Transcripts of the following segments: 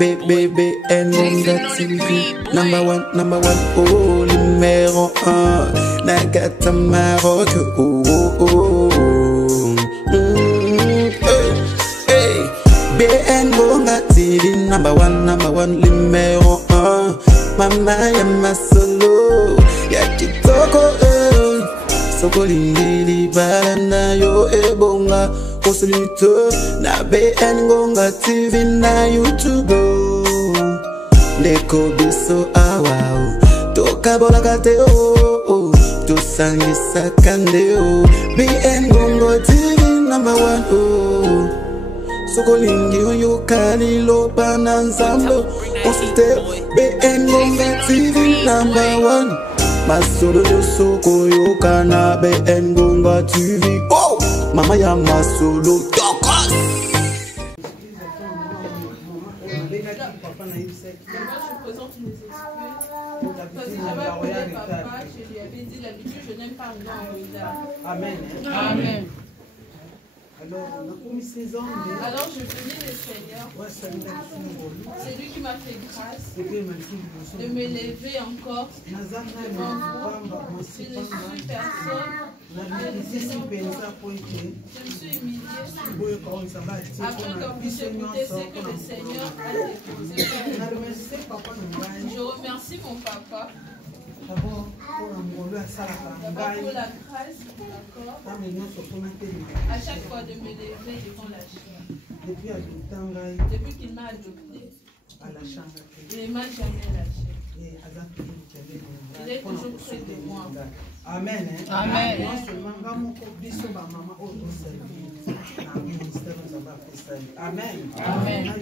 BBN TV. Number one, oh, numéro 1. Nagata Maroc, oh, oh, oh. Hey, BN Gonga TV. Number one, numéro 1. Mama ya masolo, ya kitoko, soko lindili balanda yo ebonga. Kosulito na BN Gonga TV na YouTube. Ndeko biso awao toka bola kate o to sangisa kande o. BN Gonga TV number 1 o. Soko lingi yo kali lo bananzambo. Konsulte BN Gonga TV number 1. Masolo yo soko yo kana BN Gonga TV. Oh, mama ya masolo tokos. D'abord, je présente mes excuses. Parce que j'avais appelé papa, je lui avais dit l'habitude, je n'aime pas arriver en retard. Amen. Amen. Alors, je bénis le Seigneur. C'est lui qui m'a fait grâce de m'élever encore devant vous. Je ne suis personne. Je me suis humilié afin que vous écoutez ce que le Seigneur a déposé. Je remercie mon papa. D'abord pour la grâce, d'accord, à chaque fois de me lever devant la chair. Depuis qu'il m'a adopté, il ne m'a jamais lâché. Il est toujours près de moi. Amen. Amen. Amen. Amen.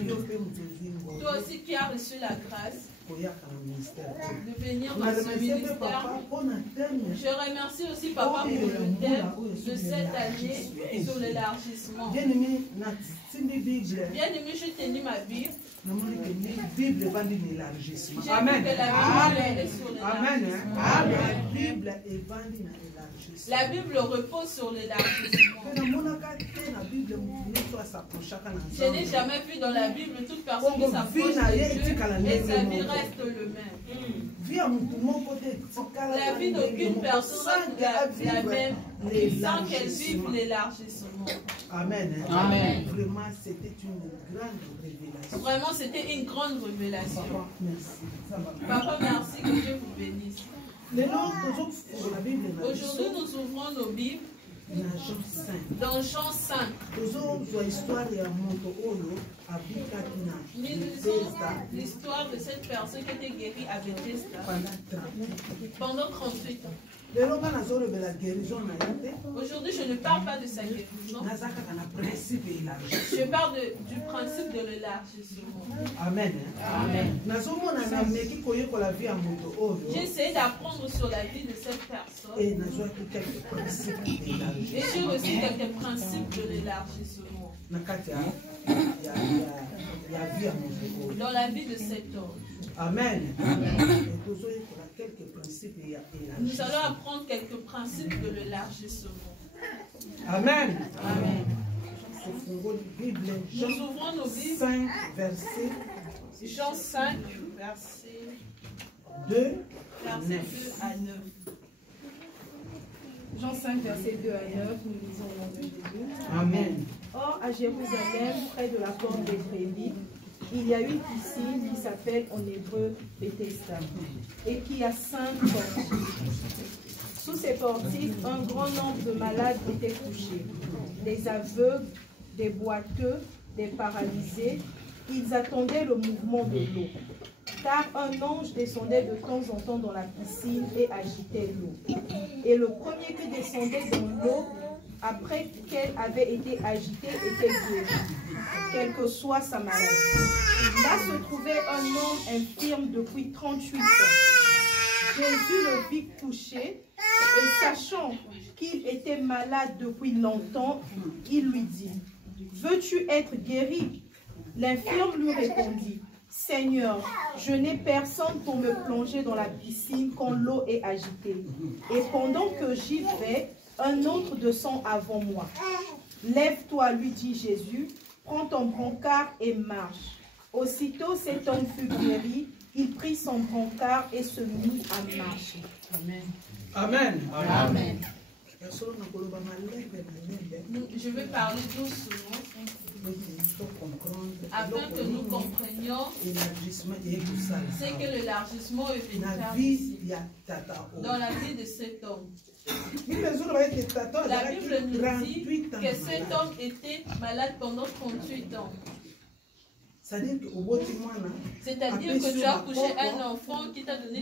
Toi aussi qui as reçu la grâce de venir dans ce ministère. Je remercie aussi papa pour le thème de cette année sur l'élargissement. Bien aimé, je tenais ma Bible. Amen. La Bible repose sur l'élargissement. Je n'ai jamais vu dans la Bible toute personne qui s'approche de Dieu et sa vie reste le même. La vie d'aucune personne reste la même sans qu'elle vive l'élargissement. Amen. Amen. Vraiment, c'était une grande révélation. Vraiment, c'était une grande révélation. Papa, merci, que Dieu vous bénisse. Aujourd'hui, nous ouvrons nos Bibles dans Jean 5. Nous lisons l'histoire de cette personne qui était guérie à Bethesda pendant 38 ans. Aujourd'hui, je ne parle pas de sa guérison. Je parle du principe de l'élargissement. Amen. Amen. J'ai essayé d'apprendre sur la vie de cette personne. Et j'ai reçu quelques principes de l'élargissement dans la vie de cet homme. Amen. Nous allons apprendre quelques principes de l'élargissement. Amen. Amen. Nous ouvrons nos Bibles. 5 versets. Jean 5, verset 2 à 9. Jean 5, verset 2 à 9, nous lisons au nom de Jésus. Amen. Or, à Jérusalem, près de la porte des Brebis, il y a une piscine qui s'appelle en hébreu Bethesda et qui a 5 portiques. Sous ces portiques, un grand nombre de malades étaient couchés, des aveugles, des boiteux, des paralysés. Ils attendaient le mouvement de l'eau, car un ange descendait de temps en temps dans la piscine et agitait l'eau. Et le premier qui descendait dans l'eau, après qu'elle avait été agitée, était guéri, quelle que soit sa maladie. Là se trouvait un homme infirme depuis 38 ans. Jésus le vit couché, et sachant qu'il était malade depuis longtemps, il lui dit, « Veux-tu être guéri ?» L'infirme lui répondit, « Seigneur, je n'ai personne pour me plonger dans la piscine quand l'eau est agitée. Et pendant que j'y vais, un autre descend avant moi. Lève-toi, lui dit Jésus, prends ton brancard et marche. Aussitôt cet homme fut guéri, il prit son brancard et se mit à marcher. Amen. Amen. Amen. Amen. Je vais parler doucement afin que nous comprenions ce que l'élargissement est venu faire ici, dans la vie de cet homme. La Bible nous dit que cet homme était malade pendant 38 ans. C'est-à-dire que tu as couché un enfant qui t'a donné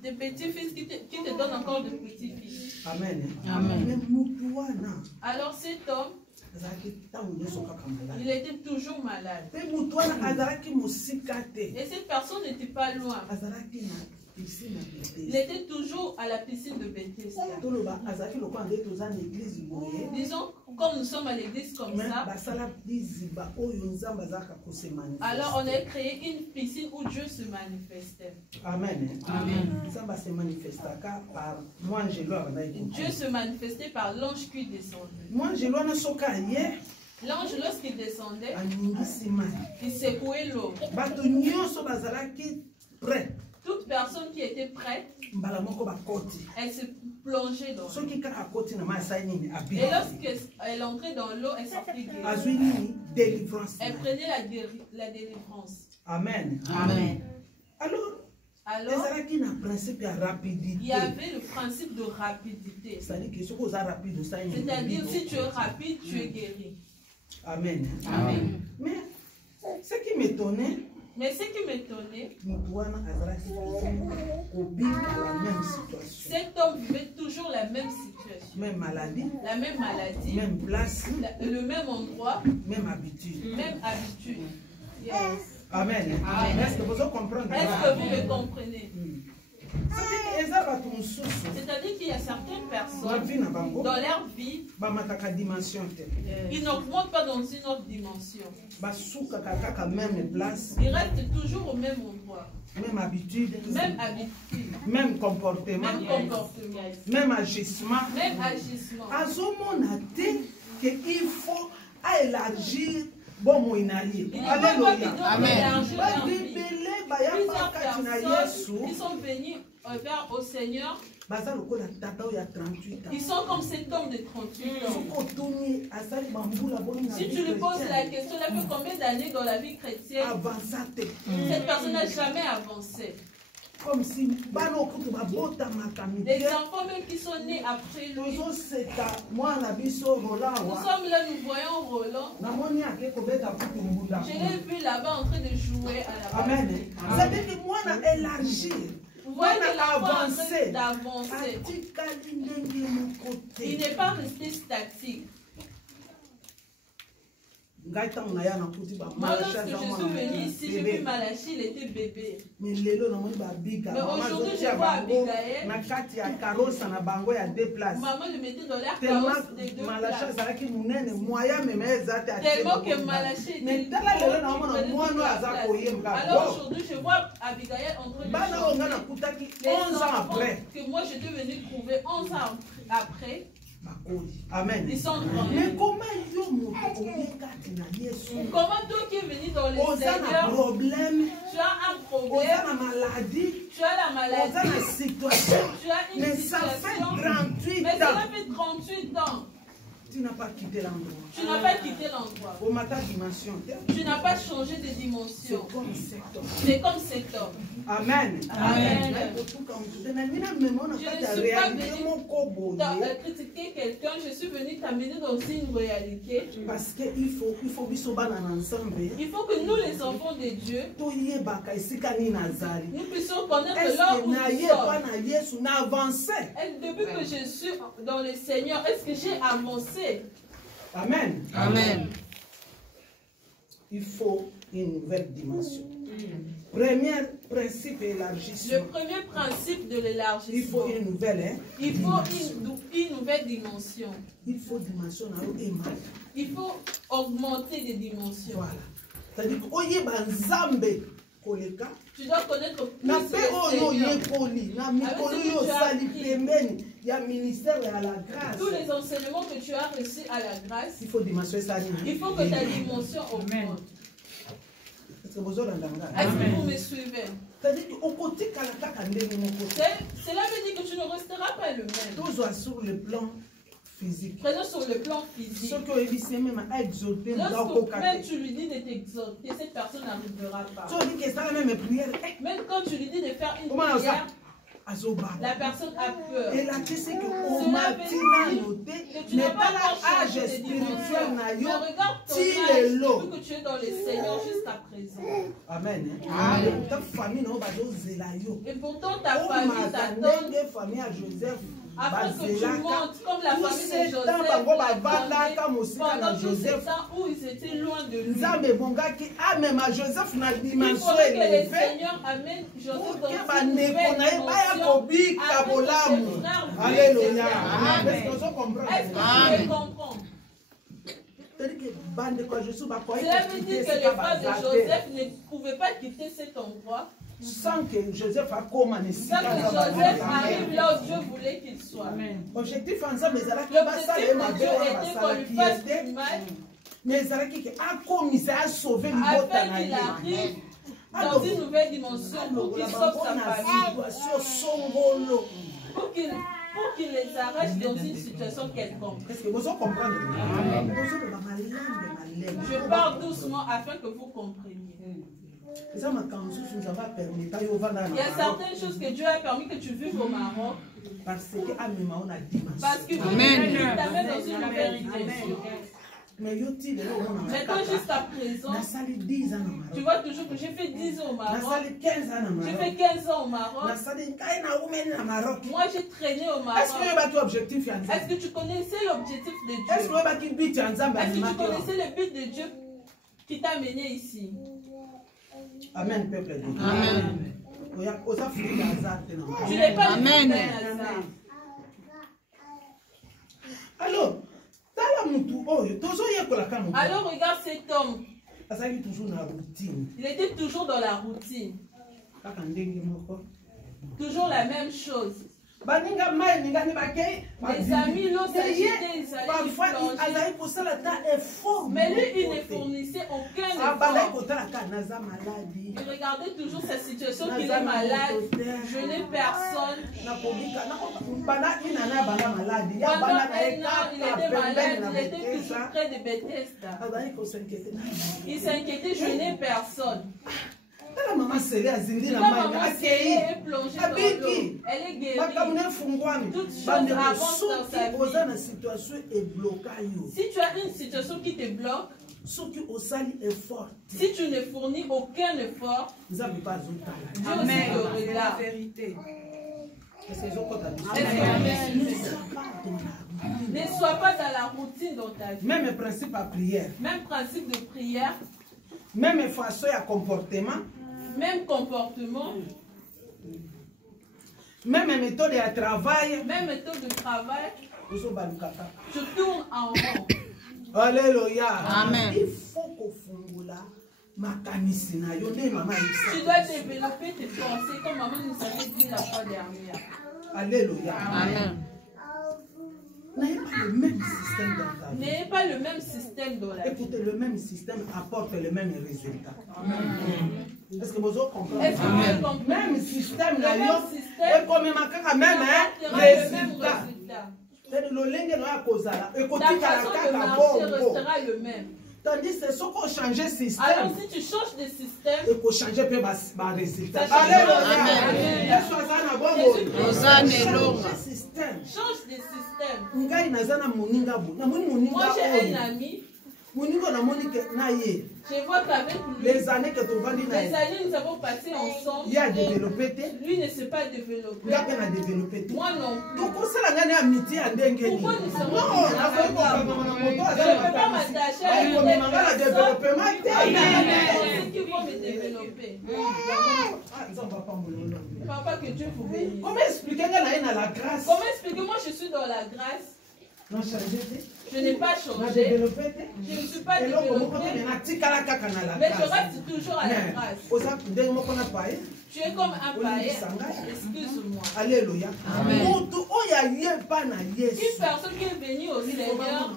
des petits-fils qui te donnent encore de petits-fils. Amen. Amen. Alors cet homme, il était toujours malade. Et cette personne n'était pas loin. Il était toujours à la piscine de Bethesda. Disons, comme nous sommes à l'église comme ça, alors on a créé une piscine où Dieu se manifestait. Amen. Amen. Dieu se manifestait par l'ange qui descendait. L'ange, lorsqu'il descendait, il secouait l'eau. Toute personne qui était prête, elle se plongeait dans l'eau. Et lorsqu'elle entrait dans l'eau, elle sortait guérie. Elle prenait la délivrance. Amen. Amen. Alors, il y avait le principe de rapidité. C'est-à-dire, si tu es rapide, tu es guéri. Amen. Amen. Mais ce qui m'étonnait, cet homme vivait toujours la même situation. Même maladie. La même maladie. Même place. Le même endroit. Même habitude. Même habitude. Yes. Amen. Amen. Est-ce que vous comprenez? Est-ce que vous me comprenez? C'est-à-dire qu'il y a certaines personnes dans leur vie, ils n'augmentent pas dans une autre dimension. Ils restent toujours au même endroit. Même habitude. Même comportement. Même agissement. Il faut élargir. Bon, alléluia. Amen. Plusieurs personnes qui sont venues vers au Seigneur, ils sont comme cet homme de 38 ans. Si tu lui poses la question, il a fait combien d'années dans la vie chrétienne? Cette personne n'a jamais avancé. Comme si des enfants même qui sont nés après lui. Nous sommes là, nous voyons Roland. Je l'ai vu là-bas en train de jouer à la balle. Amen. C'est-à-dire que moi, on a élargi. Vous voyez que l'enfant est en train d'avancer. Il n'est pas resté statique. Moi, lorsque je suis venu ici, j'ai vu Malachi, il était bébé. Mais aujourd'hui, je vois Abigaël. Maman le mettait dans l'air carrosse de 2 places. Tellement que Malachi était alors aujourd'hui, je vois Abigaël en train de chanter. Les enfants que moi, j'étais venu trouver 11 ans après. Amen. Ils sont grands. Mais comment toi qui es venu dans les Seigneurs, tu as un problème, tu as la maladie, tu as une situation, mais ça fait 38 ans. Tu n'as pas quitté l'endroit. Tu n'as pas quitté l'endroit. Tu n'as pas changé de dimension. C'est comme cet homme. Amen. Amen. Je ne suis pas venu critiquer quelqu'un, je suis venu t'amener dans une réalité. Parce qu'il faut que nous, les enfants de Dieu, nous puissions connaître là où nous sommes. Et depuis que je suis dans le Seigneur, est-ce que j'ai avancé? Amen. Amen. Il faut une nouvelle dimension. Premier principe élargissement. Le premier principe de l'élargissement. Il faut une nouvelle. Il faut une nouvelle dimension. Il faut dimension. Il faut augmenter des dimensions. Voilà. C'est-à-dire que tu dois connaître plus le Seigneur. Tous les enseignements que tu as reçus à la grâce, il faut que ta dimension augmente. Est-ce que vous me suivez? C'est-à-dire que cela veut dire que tu ne resteras pas le même. toujours sur le plan physique. Présent sur le plan physique. Lorsque même tu lui dis de t'exalter, cette personne n'arrivera pas. Même quand tu lui dis de faire une prière, la personne a peur. Et la question c'est que tu n'as pas l'âge spirituel. Mais regarde ton âge, vu que tu es dans le Seigneur jusqu'à présent. Amen. Et pourtant ta famille t'attend. Afin que tu montes comme la famille de Joseph pendant tout ce temps où ils étaient loin de lui. Il faudrait que le Seigneur amène Joseph dans une nouvelle dimension. Alléluia. Est-ce que tu comprends? Cela veut dire que les frères de Joseph ne pouvaient pas quitter cet endroit sans que Joseph arrive là où Dieu voulait qu'il soit. L'objectif de Dieu était qu'on lui fasse du mal, mais afin qu'il arrive dans une nouvelle dimension pour qu'il sauve sa famille, pour qu'il les arrache dans une situation quelconque. Est-ce que vous comprenez? Je parle doucement afin que vous compreniez. Il y a certaines choses que Dieu a permis que tu vives au Maroc. Parce que Dieu t'amène dans une nouvelle dimension. Maintenant, jusqu'à présent, tu vois toujours que j'ai fait 10 ans au Maroc. J'ai fait 15 ans au Maroc. Moi, j'ai traîné au Maroc. Est-ce que tu connaissais l'objectif de Dieu? Est-ce que tu connaissais le but de Dieu qui t'a mené ici? Amen, peuple de Dieu. Amen. Tu n'es pas le hasard. Alors, regarde cet homme. Il était toujours dans la routine. Toujours la même chose. Les amis l'ont s'agité, ils allaient mais lui, il ne fournissait aucun effort. Il regardait toujours sa situation qu'il est malade. Je n'ai personne. Pendant un an, il était malade. Il était toujours près de Bethesda. Il s'inquiétait, je n'ai personne. La maman Célie a zindi na maman accueilli. Elle est guérie. Toutes choses avancent dans sa vie. Si tu as une situation qui te bloque, si tu ne fournis aucun effort, Dieu aussi te regarde. Ne sois pas dans la routine dans ta vie. Même principe à prière. Même principe de prière. Même façon à comportement. Même comportement. Même méthode de travail. Même méthode de travail. Tu tournes en rond. Alléluia. Amen. Il faut qu'au fond là, tu dois développer tes pensées comme maman nous avait dit la fois dernière. Alléluia. Amen. N'ayez pas le même système dans ta vie. N'ayez pas le même système dans la vie. Écoutez, le même système apporte le même résultat. Est-ce que vous comprenez? Est-ce que vous comprenez? Même système, le même système, et comme il manque quand même résultat. Ta façon de marcher restera le même. Tandis que ce qu'on change de système. Alors si tu changes de système, il faut changer peu ma résultat. Alléluia. Change de système. Moi j'ai un ami. Je vois qu'avec lui, les années que nous avons passé ensemble, lui ne s'est pas développé. Moi non plus. Pourquoi nous sommes je ne peux pas m'attacher à une personne qui vont me développer. Papa, que Dieu vous bénisse. Comment expliquer la grâce? Comment expliquer? Moi je suis dans la grâce. Je n'ai pas changé. Je ne suis pas développée. Mais je reste toujours à la grâce. Tu es comme un païen. Excuse-moi. Alléluia. Amen. Une personne qui est venue au Seigneur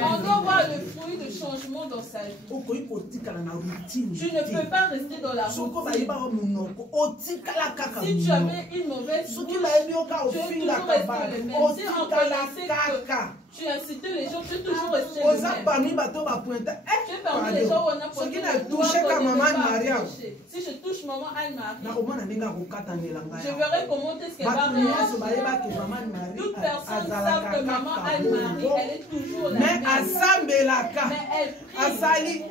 On doit voir le fruit de changement dans sa vie. Tu ne peux pas rester dans la routine. Si tu avais une mauvaise bouche, tu es toujours resté le même. Si on connaissait que tu incitais les gens, tu es toujours resté le même. Tu es parmi les gens où on a pointé le doigt si je touche maman Anne-Marie, je verrai comment est-ce qu'elle va réagir. Toute personne savent que maman Anne-Marie, elle est toujours la même. Mais elle prie.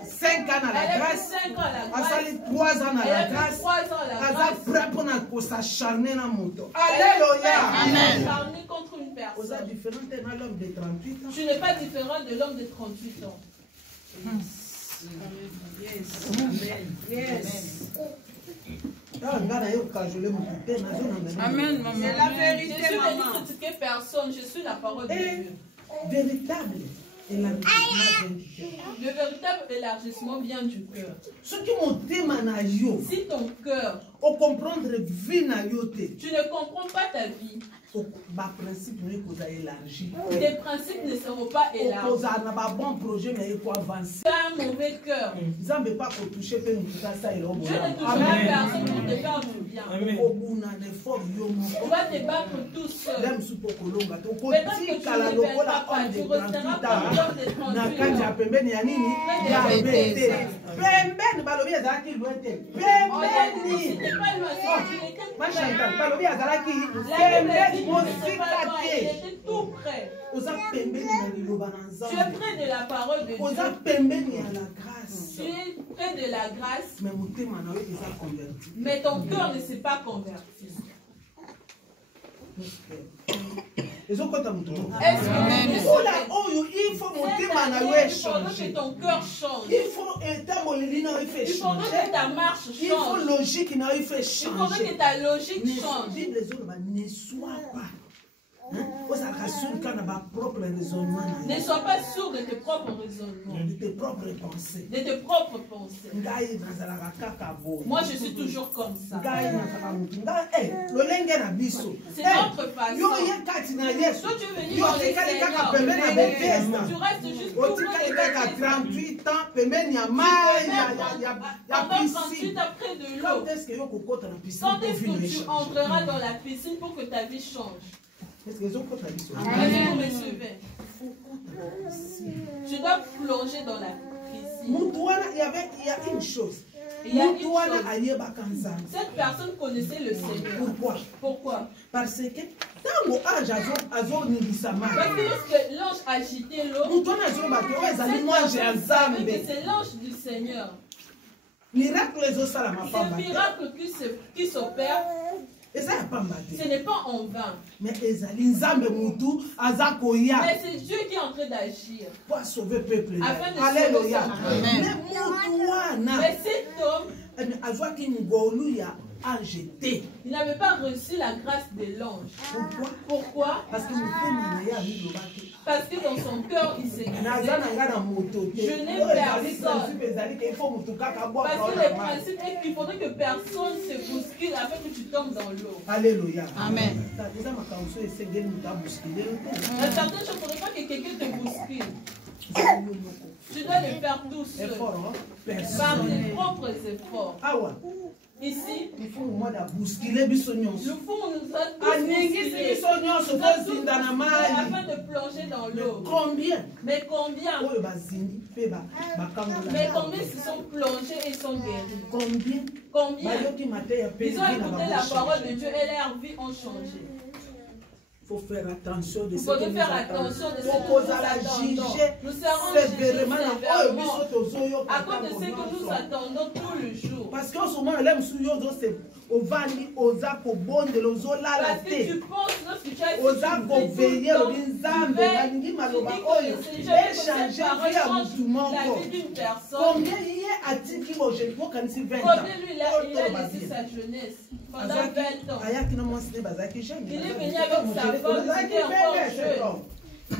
5 ans à la grâce. 5 ans à la grâce. Elle a 3 ans à la grâce. 3 ans à la grâce. Elle a prêt pour s'acharner dans mon dos. Alléluia. Amen. S'acharner contre une personne. Vous êtes différent de l'homme de 38 ans. Tu n'es pas différent de l'homme de 38 ans. Amen, maman. C'est la vérité, maman. Je suis venue critiquer personne, je suis la parole de Dieu. Véritable élargissement. Le véritable élargissement vient du cœur. Si ton cœur, tu ne comprends pas ta vie, tes principes ne seront pas élargis. Tu as un mauvais cœur. Dieu ne touchera personne pour te faire du bien. Tu vas te battre tout seul. Peut-être que tu ne pèteras pas, tu resteras comme l'homme de 38 il était tout près. Tu es près de la parole de Dieu. Tu es près de la grâce. Mais ton cœur ne s'est pas converti. Il faut que ton cœur change. Il faut que ta marche change. Il faut que ta logique change. Ne sois pas. Ne sois pas sourd de tes propres raisonnements. De tes propres pensées. De tes propres pensées. Moi, je suis toujours comme ça. C'est notre façon. Toi, tu es venu dans les Seigneurs. Tu restes juste pour le 38 ans, pendant 38 après de l'eau. Quand est-ce que tu entreras dans la piscine pour que ta vie change? Tu dois plonger dans la piscine. Il y a une chose. Cette personne connaissait le Seigneur. Pourquoi? Parce que lorsque l'ange agitait l'eau, savait que c'est l'ange du Seigneur. C'est un miracle qui s'opère. Ce n'est pas en vain. Mais c'est Dieu qui est en train d'agir pour sauver le peuple. Afin de sauver son peuple. Mais cet homme, il n'avait pas reçu la grâce de l'ange. Pourquoi? Parce que dans son cœur, il s'est dit, je n'ai personne. Parce que le principe est qu'il faudrait que personne se bouscule afin que tu tombes dans l'eau. Alléluia. Amen. Dans certaines choses, il ne faudrait pas que quelqu'un te bouscule. Tu dois le faire tout seul. Par tes propres efforts. Ici, il faut nous bousculer. Nous faut nous bousculer afin de plonger dans l'eau. Combien? Mais combien? Mais combien se sont plongés et sont guéris? Combien? Ils ont écouté la parole de Dieu et leur vie ont changé. Il faut faire attention de ce que nous attendons. Nous serons jugés sévèrement à cause de ce que nous attendons tout le jour. Parce qu'en ce moment, parce que tu penses lorsque tu as la vie d'une personne. Combien lui il a laissé sa jeunesse pendant 20 ans. Il est venu avec sa femme, il était encore jeune.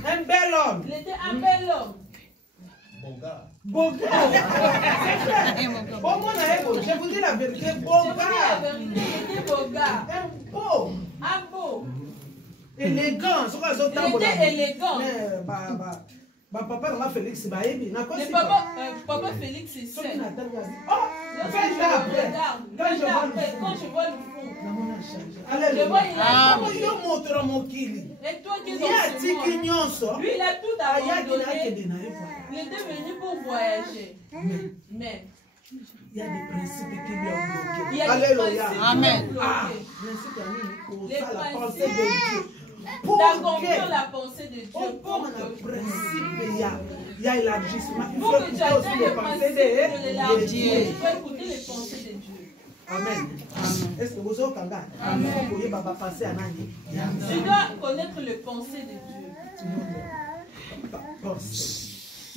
Un bel homme. Il était un bel homme. Bon gars. Je vous dis la vérité. Bon gars. Il était beau gars. Un beau. Un beau. élégant. Il était élégant. Papa m'a Félix Baébi. Papa Félix c'est ça. Oh, 20 ans après. Quand je vois le fond. Je vois il a et toi qui es dans ce monde. Lui il a tout abandonné. Il est venu pour voyager. Mais il y a des principes qui lui ont bloqué. Il y a Alléluia. Amen. Pour ça, la pensée de Dieu. D'accomplir la pensée de Dieu. Pour le principe, il y a élargissement. Il faut faut que tu écouter aussi les pensées de Dieu. Il faut écouter les pensées de Dieu. Amen. Est-ce que vous avez Kanga? Amen. Tu dois connaître les pensées de Dieu.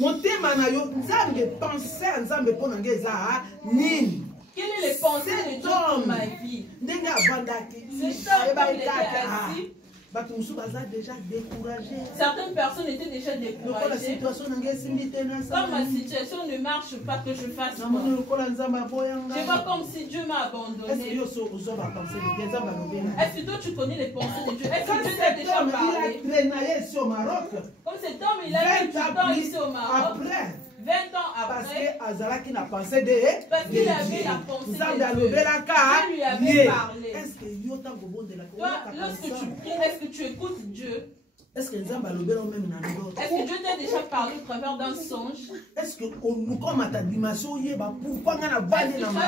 Mon thème est Nzambe penser à Nzambe pour n'engeza nini. Quelles sont les pensées de Dieu pour ma vie? C'est ça qui était assis. Certaines personnes étaient déjà découragées. Comme ma situation ne marche pas, que je fasse quoi? Je vois comme si Dieu m'a abandonné. Est-ce que toi tu connais les pensées de Dieu? Est-ce que Dieu t'a déjà parlé? Comme cet homme, il a fait du temps ici au Maroc. 20 ans après, parce qu'il avait la pensée de Dieu, Dieu lui avait parlé. Toi, lorsque tu pries, est-ce que tu écoutes Dieu? Est-ce que Dieu t'a déjà parlé au travers d'un songe? Est-ce que tu as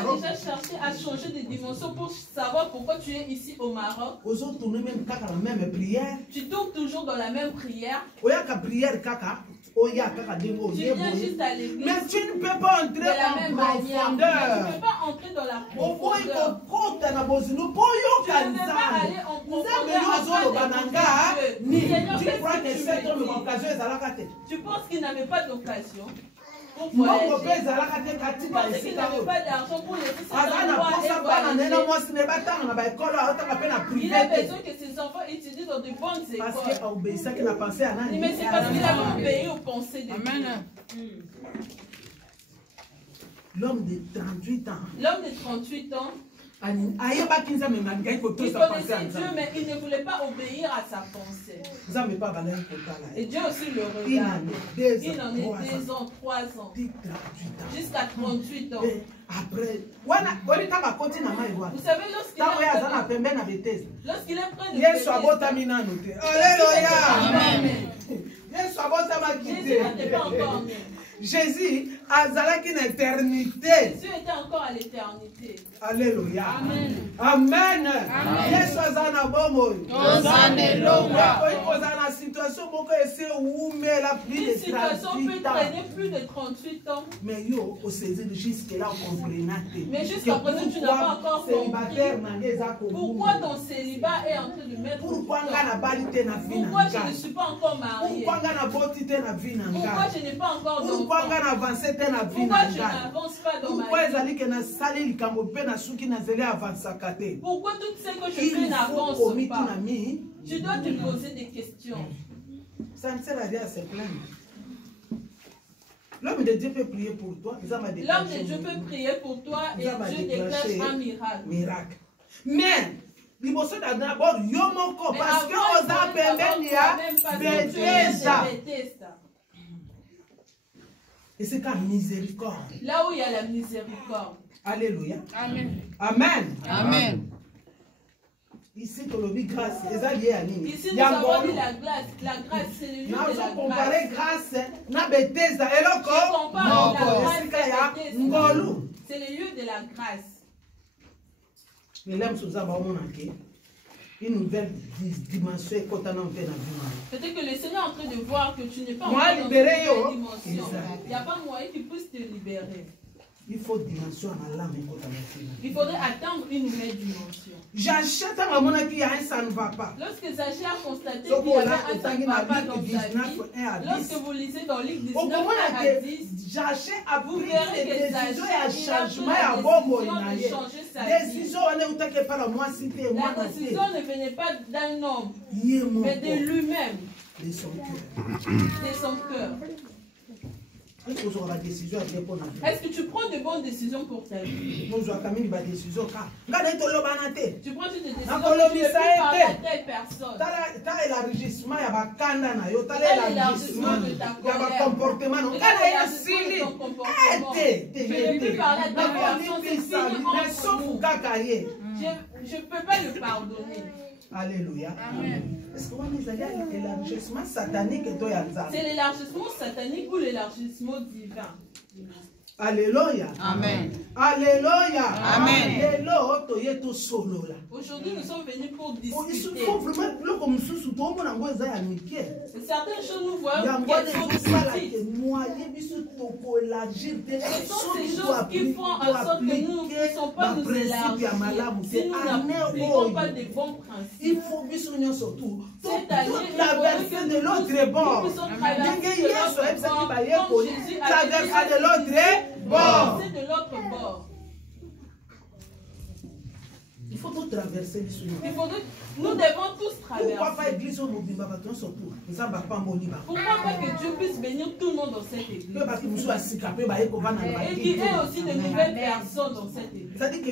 déjà cherché à changer de dimension pour savoir pourquoi tu es ici au Maroc? Tu tournes toujours dans la même prière. Tu viens juste à l'église. Mais tu ne peux pas entrer en profondeur. Tu ne peux pas entrer dans la profondeur. Tu ne peux pas aller en profondeur. Tu penses qu'il n'avait pas d'occasion pour voyager? Tu pensais qu'il n'avait pas d'argent pour laisser ses enfants voyager? Il a besoin que ses enfants étudient dans de bonnes écoles. Mais c'est parce qu'il avait obéi aux pensées de Dieu. L'homme de 38 ans. L'homme de 38 ans. Il connaissait Dieu, mais il ne voulait pas obéir à sa pensée. Et Dieu aussi le regarde. Il en est 2 ans, 3 ans, jusqu'à 38 ans. Après, vous savez, lorsqu'il est près de Jésus azalaki une éternité. Jésus était encore à l'éternité. Alléluia. Amen. Yesu azana bomo. Situation une situation peut traîner plus de 38 ans. Mais yo jusque là on comprenait. Mais jusqu'à présent tu n'as pas encore compris pourquoi ton célibat est en train de mettre. Pourquoi je ne suis pas encore marié? Pourquoi je n'ai pas encore d'enfant? Pourquoi je n'avance pas dans ma vie? Pourquoi tout ce que je fais n'avance pas? Tu dois te poser des questions. Ça ne sert à rien à se plaindre. L'homme de Dieu peut prier pour toi. L'homme de Dieu peut prier pour toi et Dieu déclenche un miracle. Mais d'abord, yomoko parce que osa pembeni ya Bethesda. Et c'est comme miséricorde. Là où il y a la miséricorde. Alléluia. Amen. Amen. Amen. Ici, tu as grâce. Ici, nous avons dit la grâce. La grâce, c'est le lieu de la grâce. Comparer grâce na Bethesda. Je compare la grâce à Bethesda. C'est le lieu de la grâce. Mais là, nous avons une nouvelle dimension. Peut-être que le Seigneur est en train de voir que tu n'es pas en train de libérer une dimension. Il n'y a pas moyen qu'il puisse te libérer. Il faut dimension à l'âme. Il faudrait attendre une nouvelle dimension. J'achète à mon avis, ça ne va pas. Lorsque Zaché a constaté qu'il y avait un ça ne va pas dans sa vie, lorsque vous lisez dans Luc 19 à 10, vous verrez que Zaché a pris la décision de changer sa vie. La décision ne venait pas d'un homme, mais de lui-même, de son cœur. Est-ce que tu prends de bonnes décisions pour ta vie? Tu prends toutes des décisions que tu ne peux pas parler à telle personne. T'as l'élargissement, il y a un canana, t'as l'élargissement, il y a un comportement. Tu ne peux parler à telle personne, je ne peux pas le pardonner. Alléluia. L'élargissement satanique. C'est l'élargissement satanique ou l'élargissement divin. Alléluia. Amen. Alléluia. Amen. Aujourd'hui, nous sommes venus pour discuter. Certaines choses nous voyons qu'elles sont petites. Ce sont ces choses qui font en sorte que nous ne puissions pas nous élargir si nous n'appliquons pas des bons principes. Il faut surtout c'est-à-dire traverser de l'autre bord. Traverser de l'autre bord. De l'autre bord. Il faut tout traverser. Nous devons tous traverser. Pourquoi pas l'église au Mobimba? Pourquoi pas que Dieu puisse bénir tout le monde dans cette église? Et qu'il y ait aussi de nouvelles personnes dans cette église. C'est-à-dire que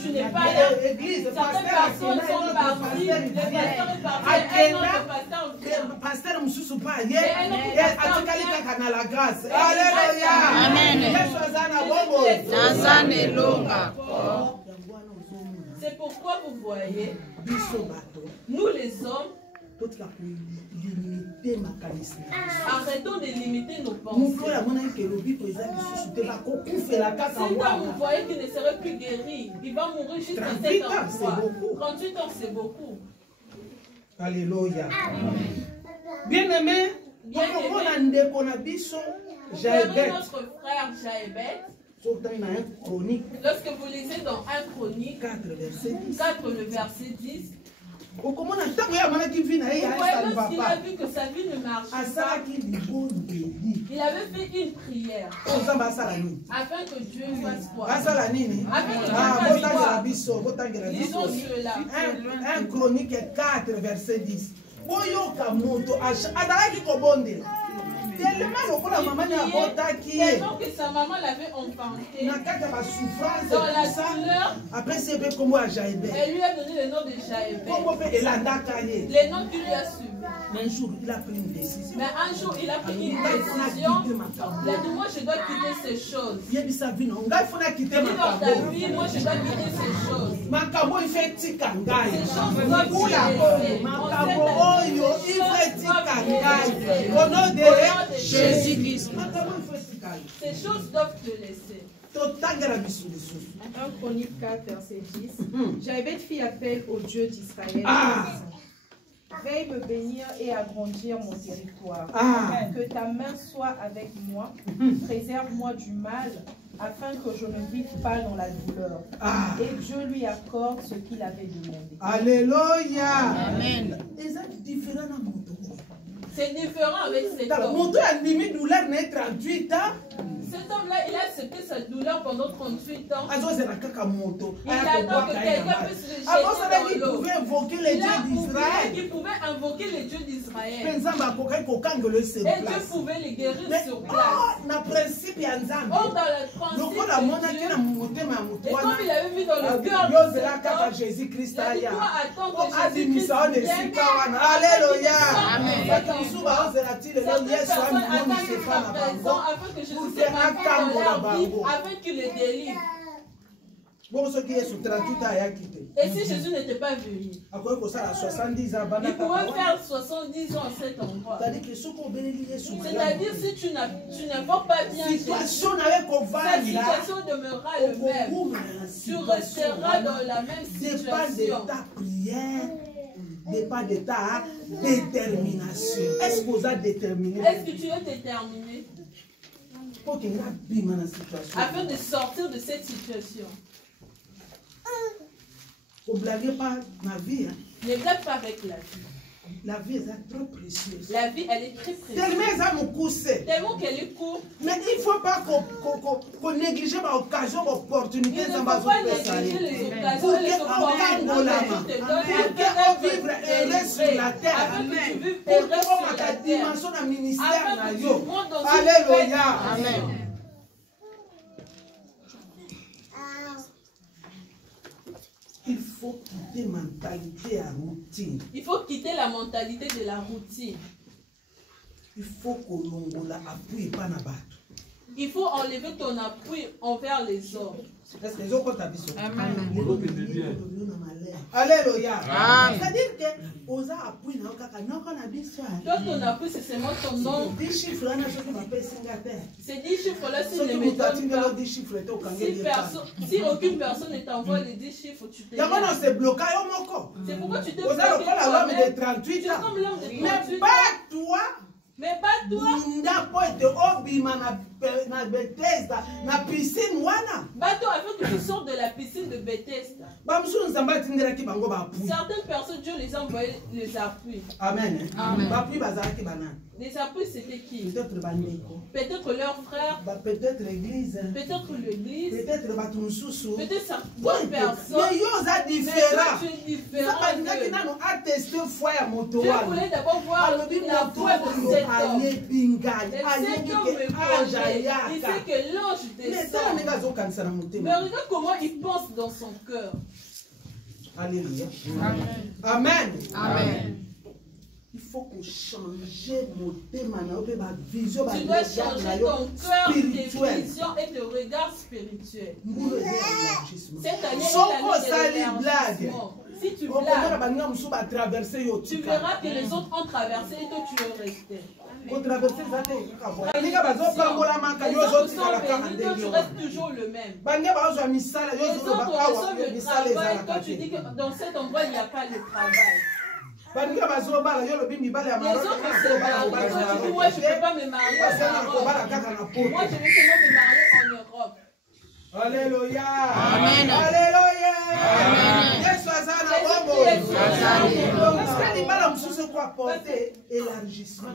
tu n'es pas là. Certaines personnes sont parties. Le pasteur est parti. C'est pourquoi vous voyez, nous les hommes, arrêtons de limiter nos pensées. Si vous voyez qu'il ne serait plus guéri, il va mourir juste à 7 ans. 38 ans, c'est beaucoup. Alléluia. Bien-aimé, notre frère Jaébet, lorsque vous lisez dans 1 Chronique 4, le verset 10, vous voyez lorsqu'il a vu que sa vie ne marchait pas, il avait fait une prière afin que Dieu fasse quoi? Disons cela. 1 Chronique 4, verset 10. Les gens que sa maman l'avait enfanté dans la douleur, elle lui a donné le nom de Jaébet, le nom qu'il lui a suivi. Mais un jour, il a pris une décision. Il a pris une décision. Il a dit, moi je dois quitter ces choses. Il dit dans ta vie, moi je dois quitter ces choses. Ces choses doivent Jésus-Christ. Ces choses doivent te laisser. 1 Chronique 4, verset 10. Jaébet fit appel au Dieu d'Israël. Veille me bénir et agrandir mon territoire. Que ta main soit avec moi. Préserve-moi du mal, afin que je ne vive pas dans la douleur. Et Dieu lui accorde ce qu'il avait demandé. Alléluia. Amen. C'est différent avec cet homme. Cet homme-là, il a accepté sa douleur pendant 38 ans. Il attend que quelqu'un puisse le jeter dans l'eau. Il pouvait invoquer les dieux d'Israël. Et Dieu pouvait les guérir sur place. Dans le principe de Dieu. Et comme il avait mis dans le cœur de cet homme, il a dit, toi, attends que Jésus-Christ vienne. Alléluia. Amen. Afin que Jésus se afin qu'il les délivre. Et si Jésus n'était pas venu, il pouvait faire 70 ans à cet endroit. C'est-à-dire si tu n'invoques pas bien Jésus, cette situation demeurera le même. Tu resteras dans la même situation. Dépend de ta détermination. Est-ce que vous êtes déterminé? Est-ce que tu es déterminé afin de sortir de cette situation? Ne blaguez pas ma vie. Ne blague pas avec la vie. La vie est trop précieuse. La vie, elle est très précieuse. Tellement qu'elle est courte. Mais il ne faut pas qu'on néglige l'occasion, l'opportunité. Il ne faut pas négliger les occasions et les opportunités. Pour qu'on vive heureux sur la terre. Pour qu'on ait ta dimension de ministère. Alléluia. Amen. Il faut quitter la mentalité à routine. Il faut quitter la mentalité de la routine. Il faut qu'on appuie pas na bato. Il faut enlever ton appui envers les hommes. Est-ce que les autres ont habité? Amen. Alléluia. C'est-à-dire que aux appui na kaka noko na biso. Ton appui c'est seulement ton nom. 10 chiffres là na soki ba pesi ngate. Ces 10 chiffres là si ne me donnent pas. Si aucune personne ne t'envoie les 10 chiffres, tu te. C'est bloqué au moko. C'est pourquoi tu te bloqué. Vous avez l'homme de 38 ans. Mais pas toi. Mais pas toi. Bateau avec que tu sors de la piscine de Bethesda. Certaines personnes, Dieu les a envoyé les appuis. Amen. Les appuis, c'était qui? Peut-être leurs frères. Peut-être l'église. Peut-être l'église. Peut-être certaines personnes. Mais ils sont différents. Dieu voulait d'abord voir la foi de cet homme. Il sait que l'ange descend. Mais regarde comment il pense dans son cœur. Alléluia. Amen. Amen. Il faut que changer mon thème, vision, tu dois changer ton cœur, tes visions et tes regards spirituels. Cette année est l'année de l'élargissement. Si tu blagues, tu verras que les autres ont traversé et toi tu es resté. Les autres sont bénis, toi tu restes toujours le même. Les autres reçoivent le travail, toi tu dis que dans cet endroit il n'y a pas le travail. Les autres se marient, toi tu dis moi je ne peux pas me marier en Europe. Moi je vais seulement me marier en Europe. Alléluia. Amen. Alléluia. Amen.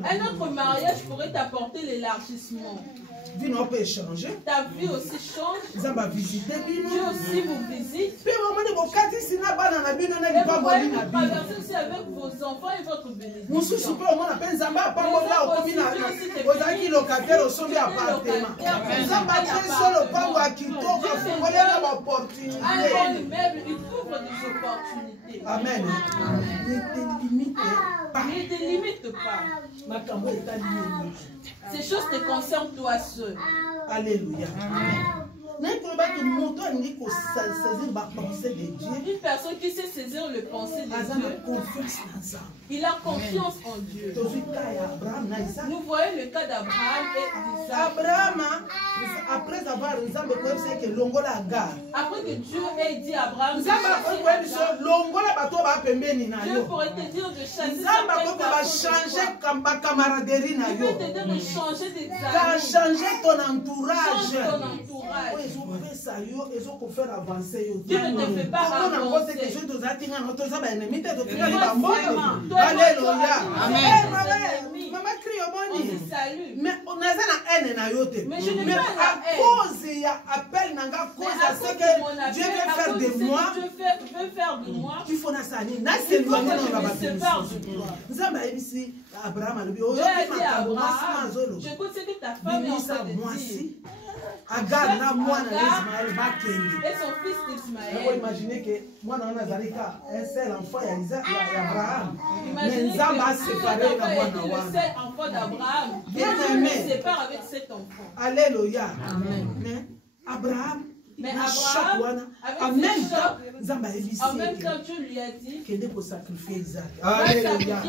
Un autre mariage pourrait t'apporter l'élargissement. Vie peut changer. Ta vie aussi change. Dieu aussi vous visite. Et vous pouvez traverser aussi avec vos enfants et votre bénédiction. Un immeuble, il ouvre des opportunités. Amen. Ne te limite pas. Ces choses te concernent toi seul. Alléluia. Une personne qui sait saisir le pensée de Dieu, il a confiance en Dieu. Nous voyons le cas d'Abraham et d'Isaac. Abraham, après avoir après que Dieu ait dit à Abraham, Dieu pourrait te dire de chasser il peut te dire de changer des amis. Changer ton entourage. Change ton entourage. Dieu ne te fait pas avancer. Alléluia. Maman crie au monde. On se salue. Mais on a une haine na yote. Mais je n'ai pas à cause il y a appel nanga cause à ce que Dieu veut faire de moi. Dieu veut faire de moi. Il faut nasani. Na c'est loin dans la bataille. Nzamba ici Abraham a dit je connais ce que ta femme est en train de dire. Agar na mwana Ismaël bakende. Et son fils Ismaël. Vous imaginez que moi dans Nazarika un seul enfant ya Abraham. Mais Nzamba a séparé na mwana le seul enfant d'Abraham. Bien aimé. Il se sépare avec cet enfant. Alléluia. Amen. Mais Abraham Mais Abraham, en même temps, Dieu lui a dit qu'il faut sacrifier Isaac. Alléluia.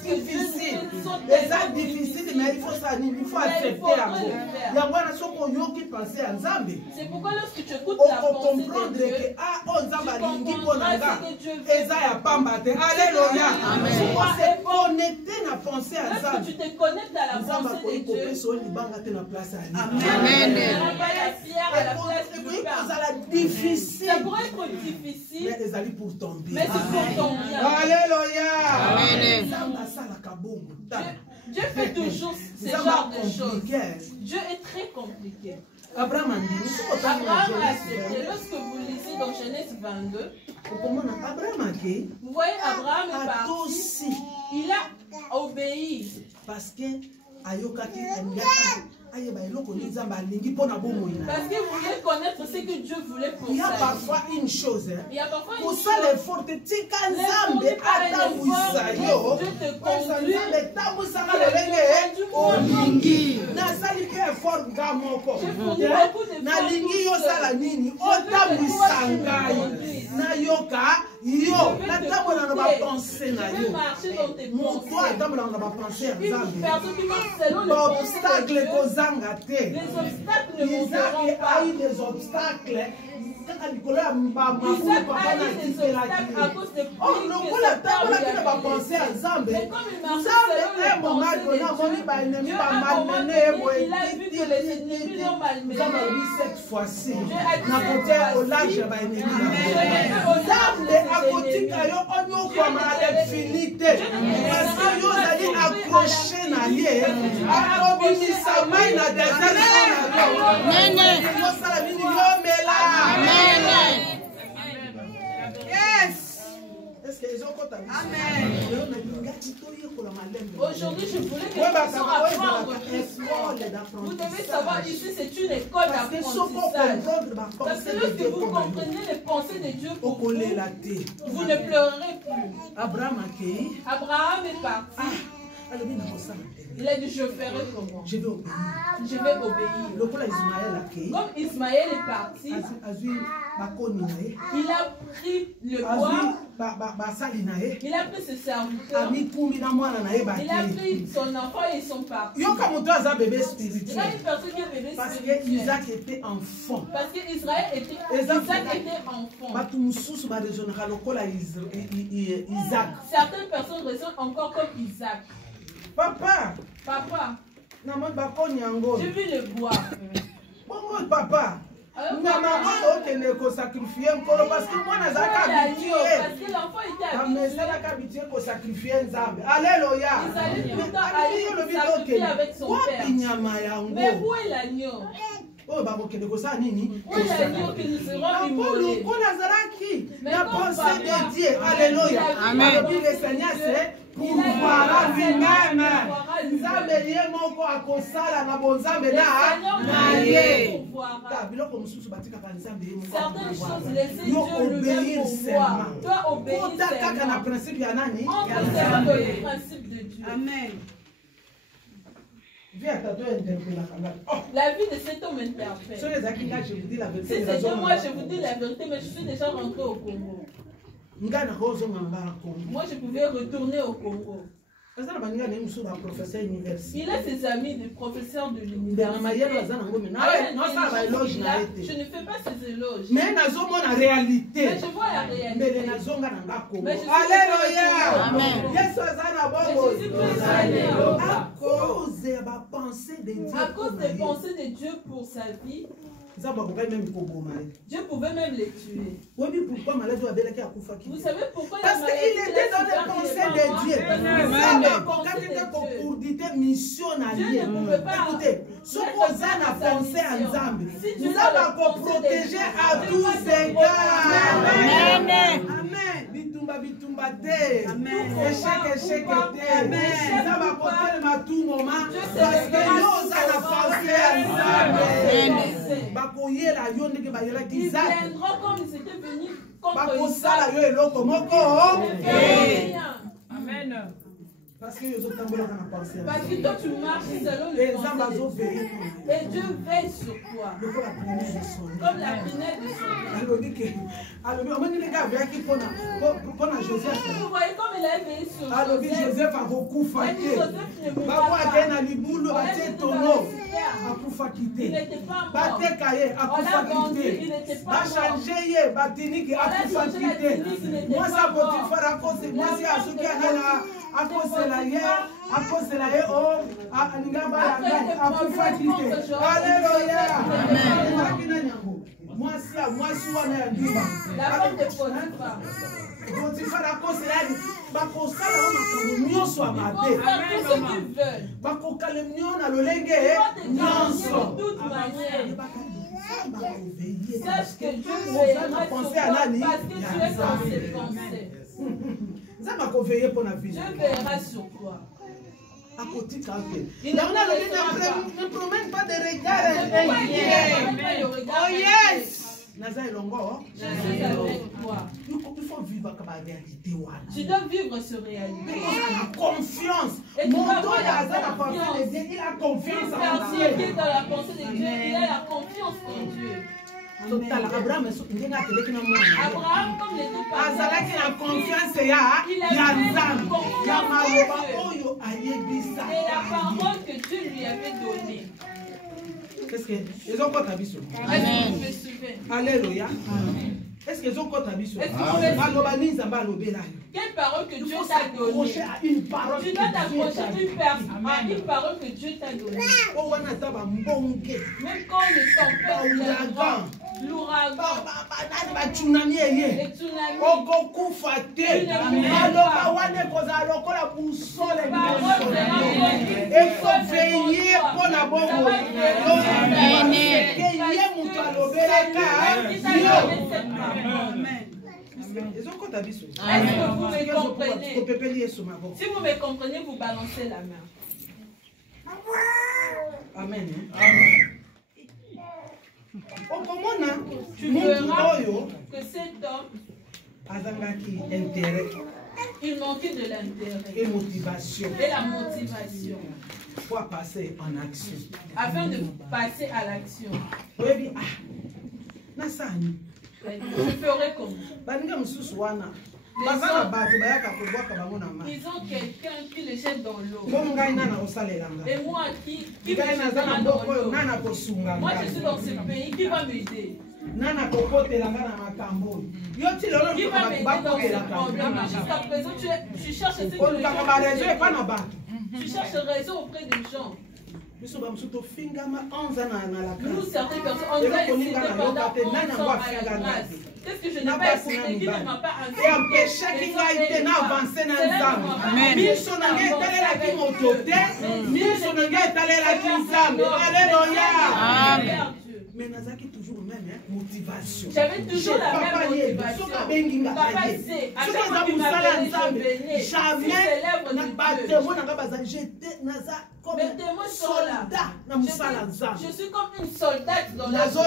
C'est difficile, mais il faut accepter. C'est pourquoi lorsque tu écoutes la pensée de Dieu, tu comprendras ce que Dieu veut. Alléluia. Tu te connectes à la pensée de Dieu. Amen. difficile. Ça pourrait être difficile. Mais ils allaient pour tomber. Mais c'est pour ton bien. Alléluia. Dieu fait toujours ce genre de choses. Dieu est très compliqué. Abraham a accepté. Lorsque vous lisez dans Genèse 22, vous voyez Abraham est parti. Il a obéi. Parce que parce qu'il voulait connaître ce que Dieu voulait pour il y a parfois une chose. Il y a parfois pour ça l'effort de tika nzambe atambuisa yo nzambe tambusaka lelenge olingi nasali ke effort nga moko nalingi yosala nini otambwisa ngai nayoka yo natambola na bapense na yo moto atambola na bapense ya nzambe baobstacle kozanga te Isaac a eu des obstacles kaka likolo ya makulu papa na tikelaki lokola tambolaki na bapense ya nzambe nzambe moment dona amoni baennemi bamalmene ye boye nzambe alobi cette fois-ci nakotia olage ya baennemi nzambe akotika yo onyokwama na infinité parce yo ozali accroché na ye akobimisa mai na desert na yo yosala nini yomela. Yes. Est-ce que ils ont compté? Amen. Aujourd'hui, je voulais que nous puissions apprendre. Vous devez savoir ici, c'est une école d'apprentissage. Parce que lorsque vous comprenez les pensées de Dieu pour vous, vous ne pleurerez plus. Abraham est parti. Il a dit, je ferai comment? Je vais obéir. Comme Ismaël est parti, il a pris le bois, il a pris ses serviteurs, il a pris son enfant et ils sont partis. Il a une personne qui est bébé spirituel. Parce qu'Isaac était enfant. Parce qu'Israël était enfant. Certaines personnes raisonnent encore comme Isaac. Papa, j'ai vu le bois. Papa, sacrifier parce que moi l'enfant était habitué. Alléluia. Avec son père. Mais où est l'agneau? Oh, bah, ok, de ça, nini. Où est l'agneau que nous serons immolés? La pensée de Dieu. Alléluia. Amen. Le Seigneur, c'est pour voir lui-même. Nzambe ye moko akosala na bonzambe na ye. Certaines choses laissez Dieu lui-même pour voir. Toi obéis seulement. On observe le principe de Dieu. Amen. La vie de cet homme interpelle. Si c'était moi, je vous dis la vérité, mais je suis déjà rentré au Congo. Moi, je pouvais retourner au Congo. Il a ses amis, des professeurs de l'université. Je ne fais pas ces éloges. Mais je vois la réalité. Alléluia. Amen. À cause des pensées de Dieu pour sa vie, Dieu pouvait même les tuer. Vous savez pourquoi? Parce qu'il était dans les pensées de Dieu. Dieu ne pouvait pas. Écoutez, ce qu'on a pensé à Nzambe, nous avons protégé à tous égards. Amen. Amen. Bitumba te. Échec te. Nous avons protégé à tout moment. Parce que nous avons pensé à Nzambe. Ils viendront comme ils étaient venus contre Isaac. Amen. Parce que toi tu marches selon les pensées. Et Dieu veille sur toi. Comme la prunelle de son œil. Vous voyez comme il a veillé sur alobi Joseph akokufa te bakwake na libulu batie tongo akufaki te bateka ye akufaki te bachange ye batiniki akufaki te mwasi Potifar akose mwasi asuki anana akosela ye o alinga bala akufaki te Alléluia amen mwasi wana ya ndima Potifar akosela ye bakosala makambo nyonso ya mabe bakokalemio na lolenge nyonso sache que Dieu veillera sur toi parce que tu es dans ses pensées. Dieu veillera sur toi. Il ne promène pas de regard. Oh yes! Il faut vivre comme la réalité. Tu dois vivre sur réalité. La confiance. Et tu vas avoir la confiance. Il a confiance en Dieu. Qui est dans la pensée de Dieu, il a la confiance en Dieu. Abraham, comme les deux parents, il a confiance et la parole que Dieu lui avait donnée. Est-ce qu'ils ont quoi ta vie? Amen. Alléluia. Est-ce qu'ils ont quoi ta vie? Quelle parole que Dieu t'a donnée? Tu dois t'approcher à une parole que Dieu t'a donnée. Même quand le tempête, l'ouragan, les tsunamis, Est-ce que vous me comprenez? Si vous me comprenez, vous balancez la main. Amen. Tu verras que cet homme, il manquait de l'intérêt et motivation. Et la motivation. Pour passer en action. Afin de passer à l'action. Je ferai comme ils ont quelqu'un qui les jette dans l'eau. Et moi qui va me jeter dans l'eau. Moi je suis dans ce pays, qui va m'aider? Qui va m'aider dans ce problème? Jusqu'à présent tu cherches ce que tu cherches raison auprès des gens. Nous, certaines personnes, on doit essayer pendant 11 ans à la grâce. Qu'est-ce que je n'ai pas écouté, qui ne m'a pas empêché qu'il a été avancé dans le Zam. Alléluia. Mais Nazaki toujours même motivation. J'avais toujours la même motivation. Papa sait, à chaque fois qu'il m'appelait, je venais. J'étais comme un soldat. Je suis comme une soldate dans la vie.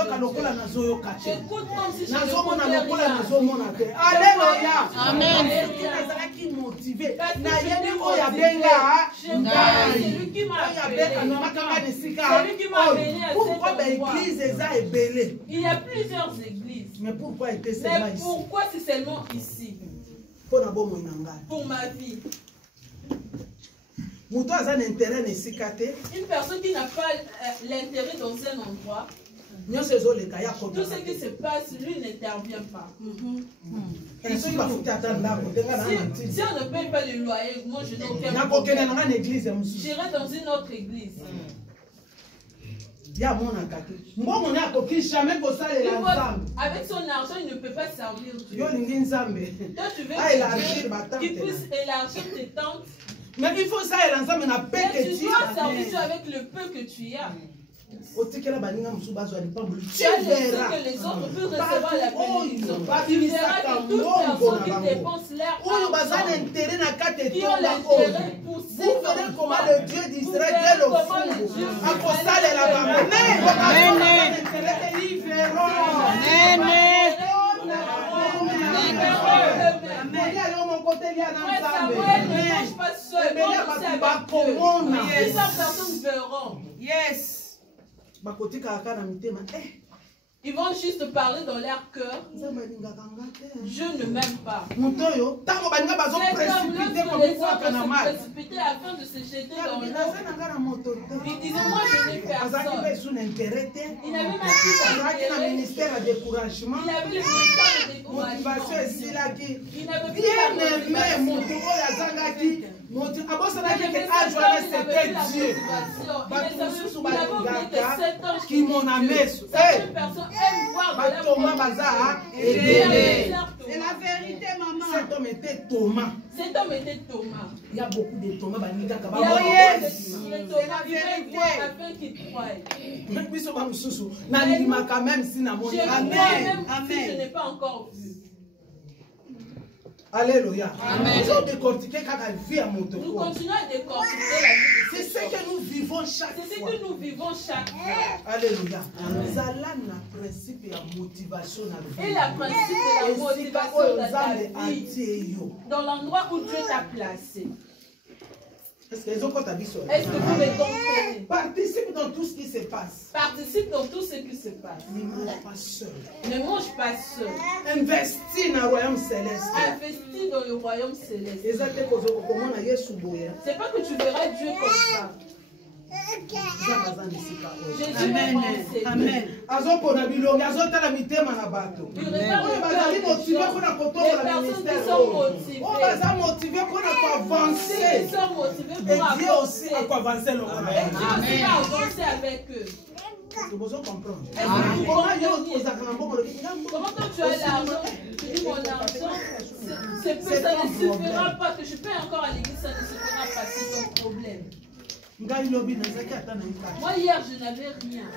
J'écoute comme si je l'écoutais. Alléluia. Amen. C'est lui qui m'a appelé. C'est lui qui m'a amené à cet endroit. Il y a plusieurs églises. Mais pourquoi c'est seulement ici? Pour ma vie. Une personne qui n'a pas l'intérêt dans un endroit, tout ce qui se passe, lui n'intervient pas. Si on ne paye pas le loyer, moi je n'ai aucun problème. J'irai dans une autre église. Avec son argent, il ne peut pas servir Dieu. Toi, tu veux qu'il puisse élargir tes tentes. Mais il faut ça, tu dois servir Dieu avec le peu que tu as. Tu verras que les autres peuvent recevoir la bénédiction. Tu verras que toute personne qui dépense leur argent, qui ont l'intérêt pour vous verrez comment le Dieu d'Israël est le fou. Yes. Bakotika akana mitema Ils vont juste parler dans leur cœur. Dieu ne m'aime pas. Cet homme se précipiter afin de se jeter dans l'eau. Il disait, moi je n'ai personne. Il n'avait même plus d'intérêt. Il avait le ministère de découragement. Il n'avait plus C'est la vérité, maman. Cet homme était Thomas. Cet homme était Thomas. Il y a beaucoup de Thomas. Il y a beaucoup de Thomas. Il afin qu'il croie. Même si je n'ai pas encore vu. Alléluia. Amen. Nous décortiquer quand la vie à mon tour. Nous continuons à décortiquer la vie. C'est ce que nous vivons chaque fois. C'est ce que nous vivons chaque fois. Alléluia. Zala na principe et motivation na vie. Et la principe de la motivation dans ta vie. Dans l'endroit où Dieu t'a placé. Est-ce que vous me comprenez? Participe dans tout ce qui se passe. Participe dans tout ce qui se passe. Ne mange pas seul. Ne mange pas seul. Investis dans le royaume céleste. Investis dans le royaume céleste. C'est pas que tu verras Dieu comme ça. Amen. Amen. Comment quand tu as l'argent, tu dis mon argent, ça ne suffira pas, que je paie encore à l'église, ça ne suffira pas, c'est ton problème. Moi hier je n'avais rien.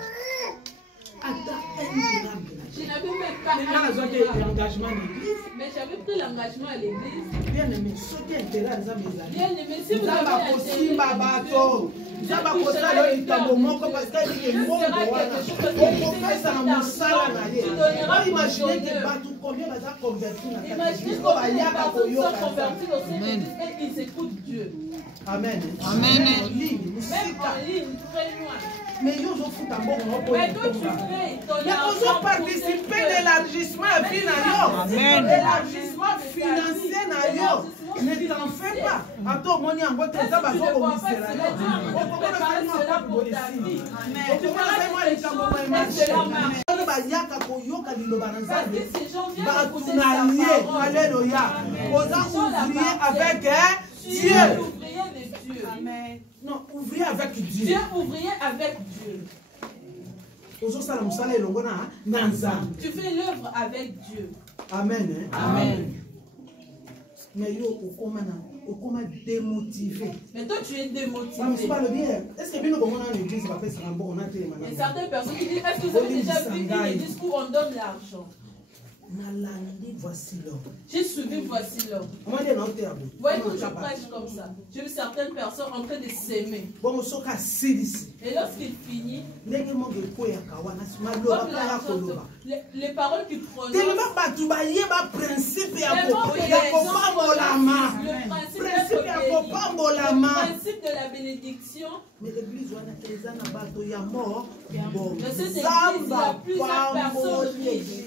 Je n'avais même pas d'engagement. Mais j'avais pris l'engagement à l'église. Bien aimé, si vous avez Amen. Amen. Même en ligne, très loin. Mais ils ont foutu un bon repos. Mais toi, tu fais ils ont participé à l'élargissement financier. L'élargissement financier. Ne t'en fais pas. Attends, mon ami, on va te dire, ça va faire au ministère. Alléluia. Avec Dieu. Amen. Non, ouvrier avec Dieu. Dieu ouvrier avec Dieu. Tu fais l'œuvre avec Dieu. Amen. Amen. Mais yo, comment démotivé. Mais toi, tu es démotivé. C'est pas le bien. Est-ce que nous avons l'église va faire un bon? Et certaines personnes qui disent, est-ce que vous avez déjà vu une église où on donne l'argent? J'ai suivi voici l'homme. Voyez quand je prêche comme ça. J'ai vu certaines personnes en train de s'aimer. Et lorsqu'il finit, les paroles qu'il prononce, le principe de la bénédiction. Mais l'église, dans cette église, il y a plusieurs personnes riches.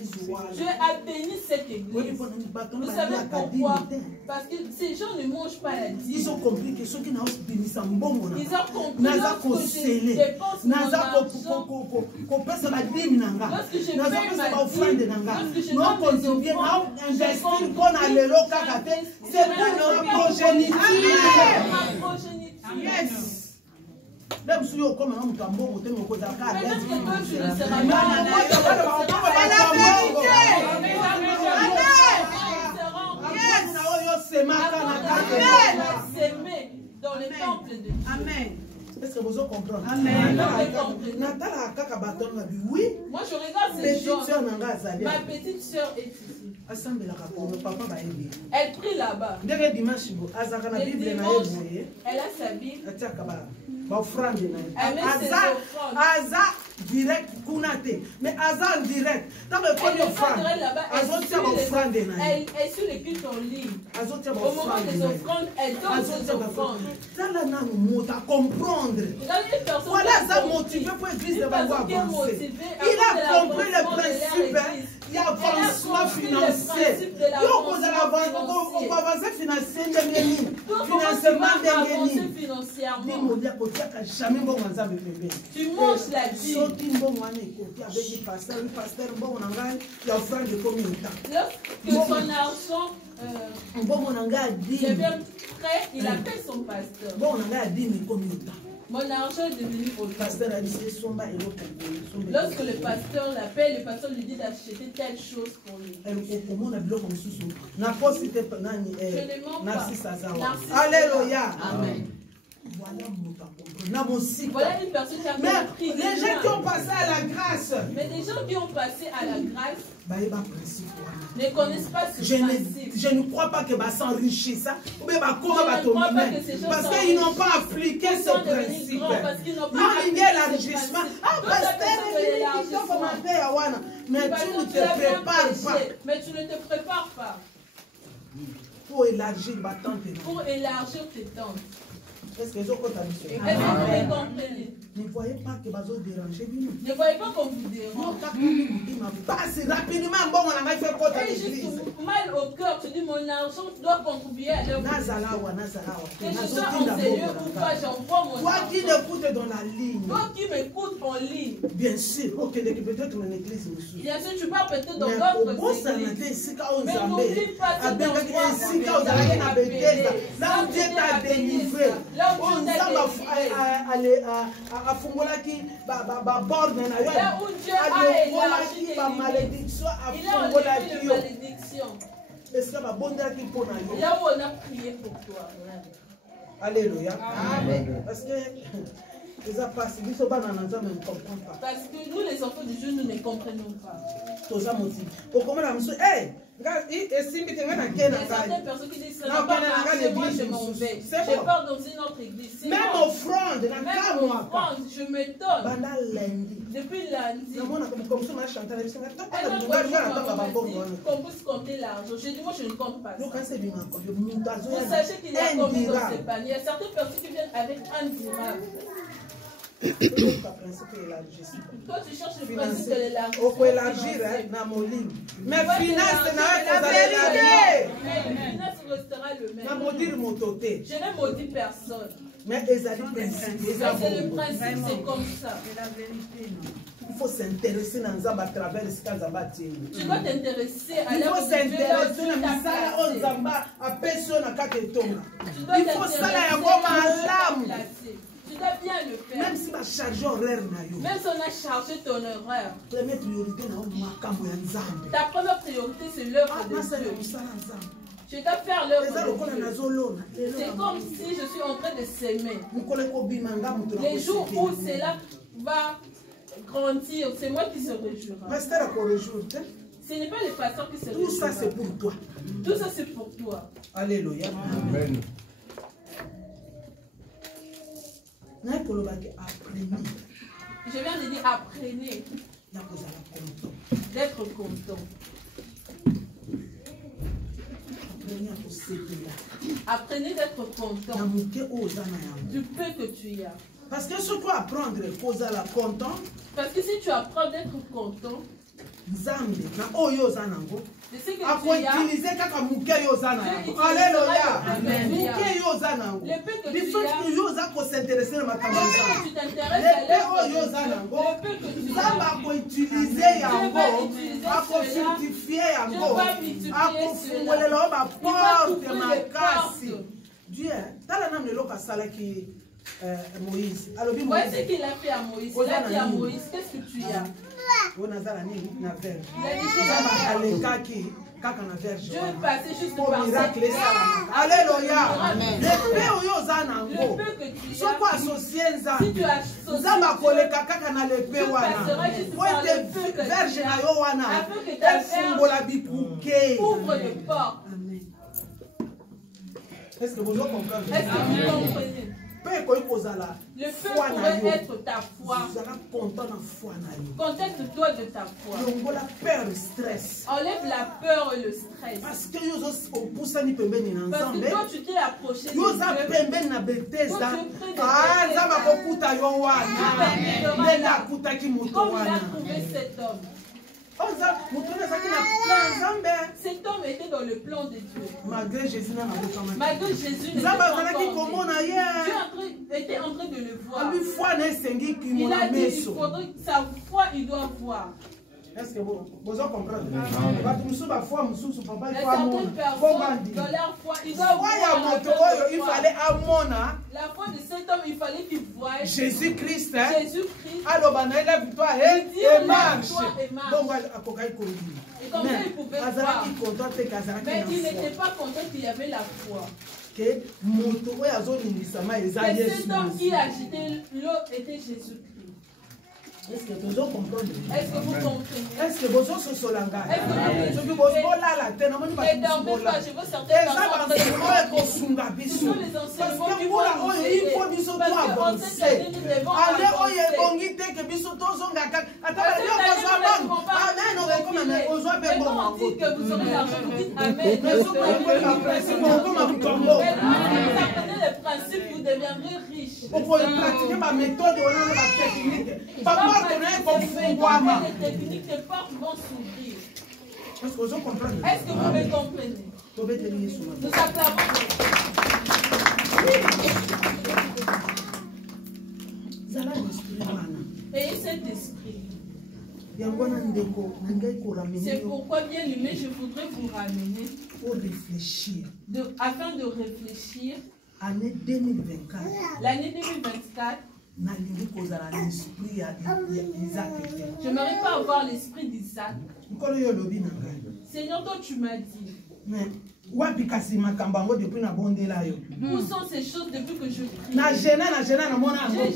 Dieu a béni cette église. Vous savez pourquoi? Parce que ces gens ne mangent pas la dîme. Ils ont compris que ceux qui n'ont pas béni, ils ont compris que je dépense mon argent. Lorsque je paye ma dîme, lorsque je donne mes offrandes, c'est pour notre progéniture. Même si on commence à me cambo, on te me cause à la c'est dans le temple de Dieu. Amen. Est-ce que vous comprenez? Amen. Oui. Moi je regarde ces gens. Ma petite soeur est ici. Elle prie là-bas. Le dimanche, elle a sa Bible. Elle met ses offrandes. direct kunate mais aza en direct tant que quand offrande azotia offrande na elle sur les cultes en ligne azotia au moment des offrandes elle donne ses offrandes tala nanu moto comprendre voilà ça motivé pour l'église de Bango avancer il a compris le principe il y a avancement financier yo kozala avancer financier ndenge nini financement ndenge nini financièrement jamais mbongo nzambe pembeni tu manges la vie soki mbongo wana ekoti abengi pasteur mbongo na ngai ya offrande ekomi nta lorsque son argent mbongo na ngai adini devient prêt il appelle son pasteur mbongo na ngai adini ekomi nta mon argent est devenu au pasteur a dit somba et lorsque le pasteur l'appelle, le pasteur lui dit d'acheter telle chose pour lui. Je ne mens pas. Alléluia. Amen. Voilà une personne qui a pris les gens qui ont passé à la grâce. Mais les gens qui ont passé à la grâce ne connaissent pas ce principe. Je ne crois pas que s'enrichissent parce qu'ils n'ont pas appliqué ce principe. Il y a l'élargissement. Mais tu ne te prépares pas. Mais tu ne te prépares pas. Pour élargir ma tente. Pour élargir tes tentes. Est-ce que vous comprenez? Ne voyez pas que vous dérangez. Ne voyez pas qu'on vous dérange. Passe rapidement, bon, on a fait quoi à l'église? Mal au cœur, tu dis mon argent doit contribuer à l'œuvre. Que je sois enseigneur ou pas, j'envoie mon argent. Toi qui m'écoutes dans la ligne. Toi qui m'écoutes en ligne. Bien sûr, ok, peut-être mon église aussi. Bien sûr, tu parles peut-être dans d'autres églises. Mais n'oublie pas que dans là où Dieu t'a délivré. On a fungolaki bord na yo là où Dieu a élargi tes malédiction a fungolaki yo est-ce que ba bondaki pour na yo là où on a prié pour toi. Alléluia. Amen. Parce que les apasses ne comprennent pas. Parce que nous les enfants du Dieu nous ne comprenons pas. Toza motivé. Pour comment la monsieur hey il estime que tu vas dans quelle certaines personnes qui disent ça n'a pas marché, moi je m'en vais. Je pars dans une autre église. Même offrande, je me donne. Depuis lundi. Qu'on puisse compter l'argent. Je dis moi je ne compte pas ça. Vous sachez qu'il y a combien dans ce panier. Il y a certaines personnes qui viennent avec un dirham. Toi tu cherches le principe de l'élargissement. On peut élargir dans mon livre. Mais finance, c'est la vérité. Mais finance restera le même. Je n'ai maudit personne. Mais c'est le principe, c'est comme ça. C'est la vérité. Il faut s'intéresser dans Nzamba à travers ce qu'il a. Tu dois t'intéresser à il faut s'intéresser dans Nzamba à Nzamba à personne à Kaketonga. Il faut ça là comme un lame. Tu dois bien le faire. Même si ma charge horaire même si on a chargé ton horaire. Première priorité ta première priorité c'est l'œuvre de Dieu. Je dois faire l'œuvre de Dieu. C'est comme si je suis en train de s'aimer. Les jours où cela va grandir, c'est moi qui se réjouira. Ce n'est pas les pasteurs qui se réjouiront. Tout ça c'est pour toi. Tout ça c'est pour toi. Alléluia. Amen. Je viens de dire apprenez d'être content. Apprenez d'être content du peu que tu as. Parce que ce qu'on apprendre content. Parce que si tu apprends d'être content, Zambi na oyo zanango utiliser kaka muke yo zanango. Alléluia. Muke yo zanango. Il faut que yo za ko s'intéresser na makambo tu t'intéresses à yo zanango. Zamba ko utiliser yango, ako certifier yango, ako fungolela ba porte makasi. Dieu, tala na mlelo kasala ki Moïse. Alors Moïse. Voici ce qu'il a fait à Moïse. Il a dit à Moïse, qu'est-ce que tu as? On a ça na verge. Je vais passer juste par miracle. Alléluia. Le peu yo zanango. Si tu as Zamba koleka kaka na le peu wana. Pointe verge na yo wana. Efungola bikuke. Ouvre les portes. Est-ce que vous comprenez? Est-ce que vous comprenez? Le feu pourrait être ta foi. Contente-toi de ta foi. Enlève la peur et le stress. Parce que toi, tu t'es approché de Dieu. Comme il a trouvé cet homme. Cet homme était dans le plan de Dieu. Malgré Jésus n'était pas encore. Dieu était en train de le voir. Il a dit, il faudrait que sa foi, il doit voir. Est-ce que vous comprenez? Dans leur foi, il doit voir. La foi de cet homme, il fallait qu'il voie Jésus-Christ. Alors, lève-toi et marche. Et comme ça, il pouvait voir. Mais il n'était pas content qu'il y avait la foi. Mais cet homme qui a agité l'eau était Jésus-Christ. Est-ce que vous comprenez? Est-ce que vous comprenez? Est-ce que vous êtes sur la gare? Et dormez pas, je veux certains d'entre vous. Ce sont les enseignements qui vont nous aider. Parce qu'en cette année, nous devons avancer. Mais quand on dit que vous aurez l'argent, vous dites Amen. Mais vous apprenez les principes, vous deviendrez riches. Vous pouvez pratiquer ma méthode, on a la technique. Les techniques, les portes vont s'ouvrir. Est-ce que vous comprenez? Est-ce que vous me comprenez? Nous acclamons. Ayez cet esprit. C'est pourquoi, bien aimé, je voudrais vous ramener pour réfléchir. Afin de réfléchir. Année 2024. L'année 2024. J'aimerais pas avoir l'esprit d'Isaac. Seigneur, toi tu m'as dit. Où sont ces choses depuis que je prie? J'ai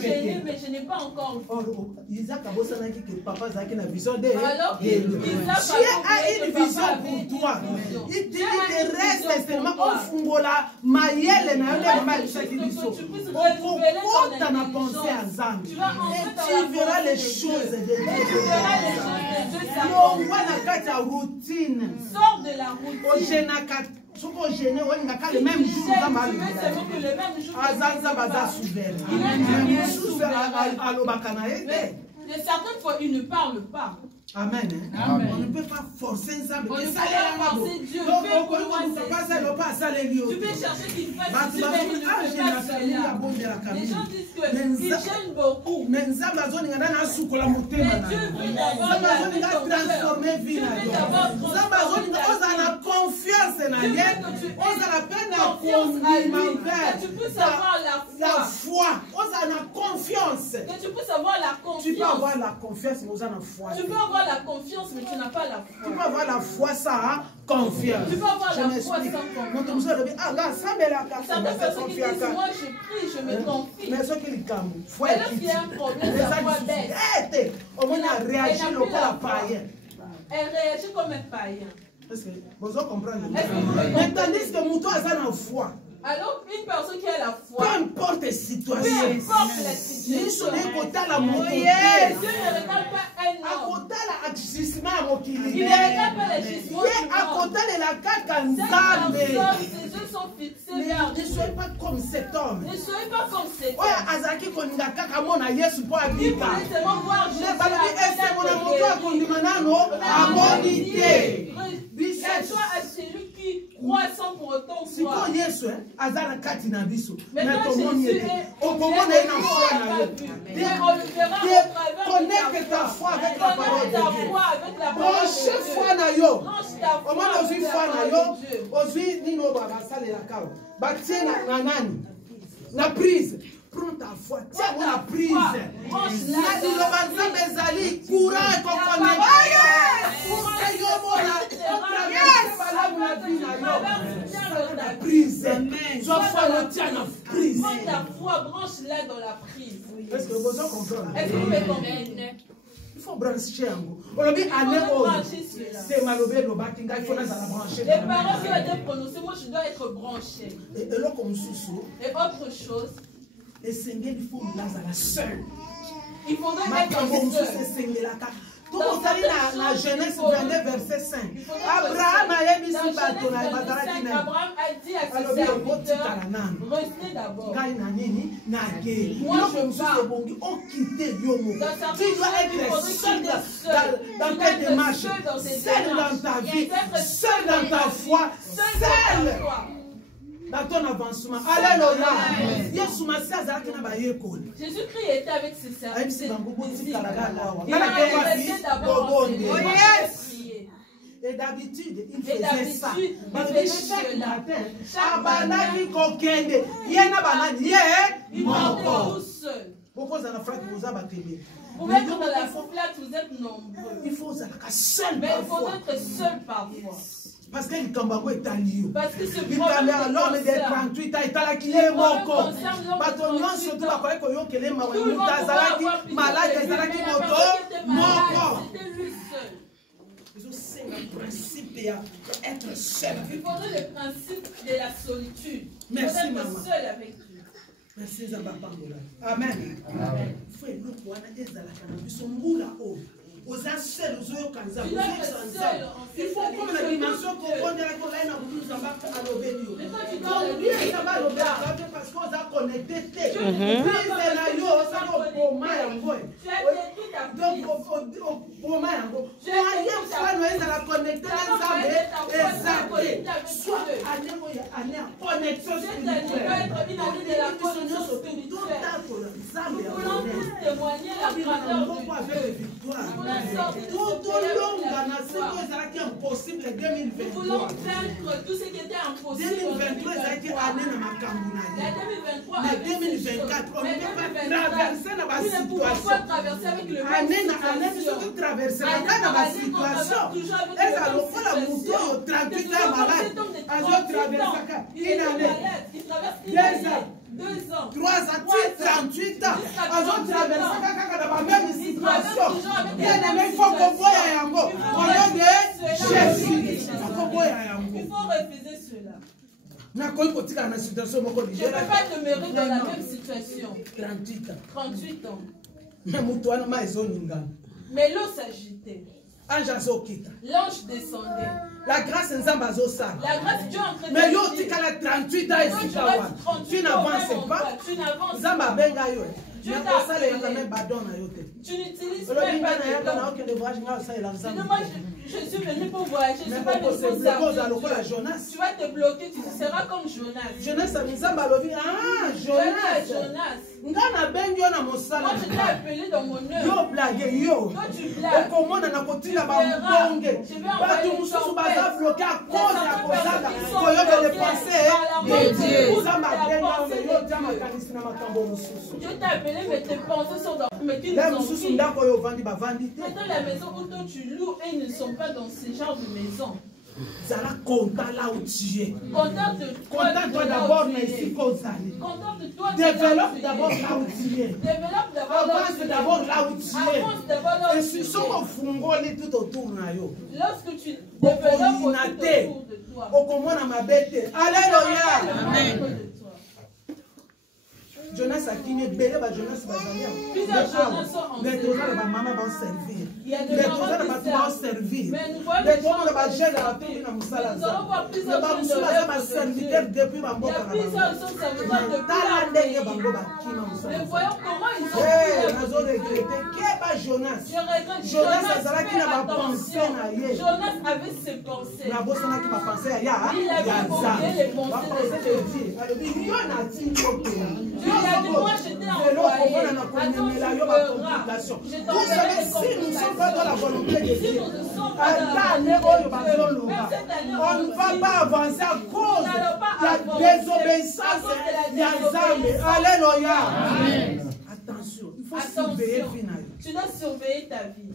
gêné, mais je n'ai pas encore vu. Alors, Isaac a une vision pour toi. Il te reste seulement au fungola, maïel, et tu puisses révéler ton intelligence. Tu verras les choses de Dieu. Sors de la routine. Le même jour, de certaines fois, il ne parle pas. Amen. Amen. On ne peut pas forcer ça. On ne peut pas forcer Dieu. Tu peux chercher qu'il fasse ceci, mais il ne fait pas cela. Les gens disent qu'ils gênent beaucoup. Mais Dieu veut d'abord transformer vie. Dieu veut d'abord transformer ta vie. Que tu puisses avoir la foi. Que tu puisses avoir la confiance. Tu peux avoir la confiance, mais la foi. Tu peux avoir la confiance, mais tu n'as pas la foi. Tu peux avoir la foi sans confiance. Tu peux avoir la foi sans confiance. Certaines personnes qui disent, moi je prie, je me confie. Mais lorsqu'il y a un problème, la foi baisse. Elle réagit comme un païen. Est-ce que vous comprenez? Mais tandis que mon toit a la foi. Alors, une personne qui a la foi, peu importe les situations, Dieu ne regarde pas un homme. Il ne regarde pas les gisements du monde. Ses yeux sont fixés vers Dieu. Ne soyez pas comme cet homme. Ne soyez pas comme cet homme. Qui voulait seulement voir Jésus. Toi à celui qui croit sans pour autant croire. Mais quand Jésus est, on le verra au travers de ta foi avec la parole de Dieu. Branche ta foi avec prise. Prends ta foi, tiens la prise. Prends ta foi, branche-la dans la prise. Est-ce que vous comprenez? Est-ce que vous me comprenez? Il faut brancher un goût. C'est malobé le bâtiment, il faut la brancher. Les paroles qui ont été prononcées, moi je dois être branché. Et l'autre comme sous. Et autre chose. Et Seigneur, il faut nous la seule. Il faudrait être seul. Tout le monde dans Genèse 22, verset 5. Abraham a dit à ses serviteurs, restez d'abord. Moi, je pars. Tu dois être seul dans tes démarches, seul dans ta vie, seul dans ta foi, seul dans ton avancement. Alléluia. Jésus-Christ était avec ses serviteurs. Il a resté d'abord. Et d'habitude, il faisait ça. Parce que chaque matin, il montait tout seul. Pourquoi ça n'a pas de vous abattre? Vous êtes dans la flatte, vous êtes nombreux. Il faut être seul. Mais il faut être seul parfois. Parce que le Kambago est allié. Parce que ce problème l'homme de 38 ans est à la clé mon corps. Patron, surtout la fois que vous avez malade, mon corps. C'était lui seul. C'est le principe d'être seul. Il faudrait le principe de la solitude. Merci, maman. Être seul avec lui. Merci, Zabapangola. Amen. Amen. Il faut que nous soyons aux seul, il faut comme la dimension qu'on connaît la parce qu'on a connecté. Tout au long de impossible 2023. Nous voulons vaincre tout ce qui était impossible. 2023 année mais 2024, on ne peut pas traverser dans ma situation. Année traverser dans ma situation. Et ça nous fait la moto 38 ans malade. Alors traverser une année, 2 ans, 3 ans, 38 ans. Alors traverser dans la même situation. Il faut qu'on voie Yango. Au nom de Jésus. Il faut qu'on voie Yango. Il faut refuser cela. Je ne peux pas demeurer dans la même situation. 38 ans. 38 ans. Mais l'eau s'agitait. L'ange descendait. La grâce est en La grâce Dieu en train de mais yo tikala 38 ans ici. Tu n'avances pas. Tu n'avances pas. Tu n'utilises pas je suis venu pour voyager. Je suis pas venu pour servir. Tu vas te bloquer, tu seras comme Jonas. Jonas. Moi je t'ai appelé dans mon œuvre. Yo blague yo. Toi tu blagues. Comment on a continué à m'embonguer. Je vais envoyer une tempête. Bloqué à cause de la pensée de Dieu. Dieu t'a appelé, mais tes pensées sont dans. Mais tu ne sont pas. Maintenant, la maison où toi tu loues, et ils ne sont pas dans ce genre de maison. Zara content là où tu es. Content de toi d'abord, mais ici qu'on s'allie. Content de toi. Développe d'abord là où tu es. Développe d'abord là où tu es. Avance d'abord là où tu es. Et si on fungoli tout autour na yo. Lorsque tu développes tout autour de toi. Okomona mabete. Alléluia. Amen. Jonas a quitté Bélé, Jonas va servir. Plusieurs Jonas sont en servir. Les mamans vont servir. Il y a des mamans qui vont servir. Mais nous voyons les gens qui nous allons voir plusieurs gens de l'œuvre de Dieu. Il y a plusieurs sont serviteurs depuis la. Mais voyons comment ils ont pu Jonas. Je regrette Jonas avait ses pensées. Il avait oublié les pensées de Dieu. Il a dit, moi j'étais envoyé. Attends, tu verras. Vous savez, si nous ne sommes pas dans la volonté de Dieu, on ne va pas avancer à cause de la désobéissance de Alléluia. Attention, il faut surveiller. Tu dois surveiller ta vie.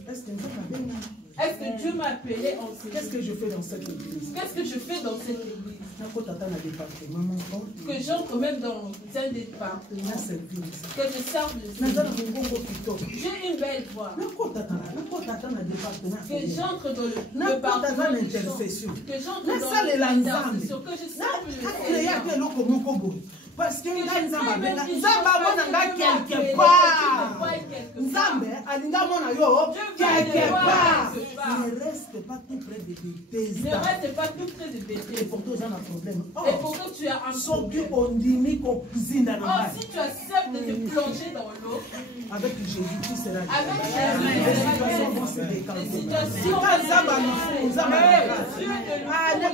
Est-ce que Dieu m'a appelé en ce Qu'est-ce que je fais dans cette église? Qu'est-ce que je fais dans cette église? Que j'entre même dans un département. Que je serve le Seigneur. J'ai une belle voix. Que j'entre dans le département. Que j'entre dans l'intercession. Que je serve le Seigneur. parce que ngai nzambe amona nga quelque part nzambe alinga amona yo quelque part ne reste pas tout près de Bethesda. Ne reste pas tout près de Bethesda. Et pourtant j'ai un problème. Et pourtant tu as un problème. Si tu acceptes de te plonger dans l'eau, avec Jésus tu seras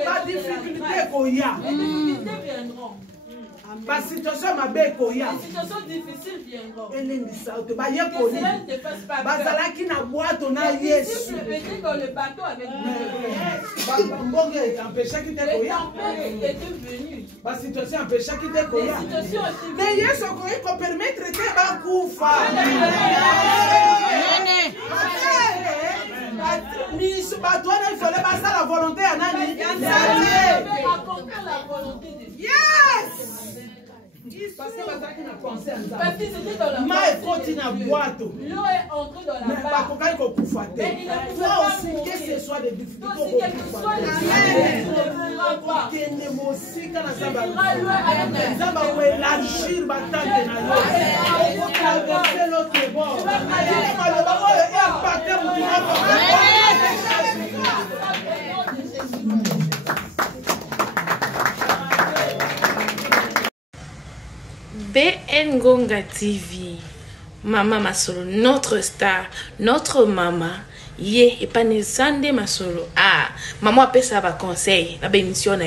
pas difficulté koya. Les difficultés viendront. La situation mabe koya. Les situations difficiles viendront. Que cela ne te fasse pas bazalaki na boîte na Yesu. Était dans le bateau avec nous. Mbonge empêchaki te koya. Les tempêtes étaient venues. La situation empêchaki te koya. Les situations étaient venues. Mais Yesu ko permettre te ba kufa. Il fallait passer la volonté à Nani. Yes! Parce que c'était dans la boîte. L'eau est entrée dans la boîte. Mais toi aussi, que ce soit des difficultés, BN Ngonga TV, Maman Masolo, notre star, notre maman, et pas Sande Masolo. Ah, maman appelle ça va conseil, la bénédiction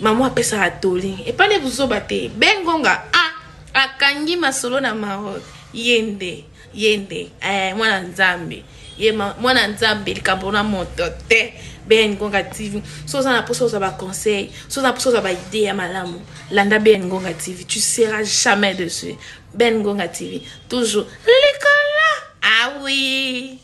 maman appelle ça à toli, et pas les vous obaté, BN Ngonga, ah, akangi Masolo na Maroc, yende, mwana nzambe, mwana nzambe, likambona motote. BN Ngonga TV, so ça na pour ça va conseil, so ça pour ça va idée à malamu. Landa BN Ngonga TV, tu seras jamais dessus. BN Ngonga TV, toujours l'école là. Ah oui.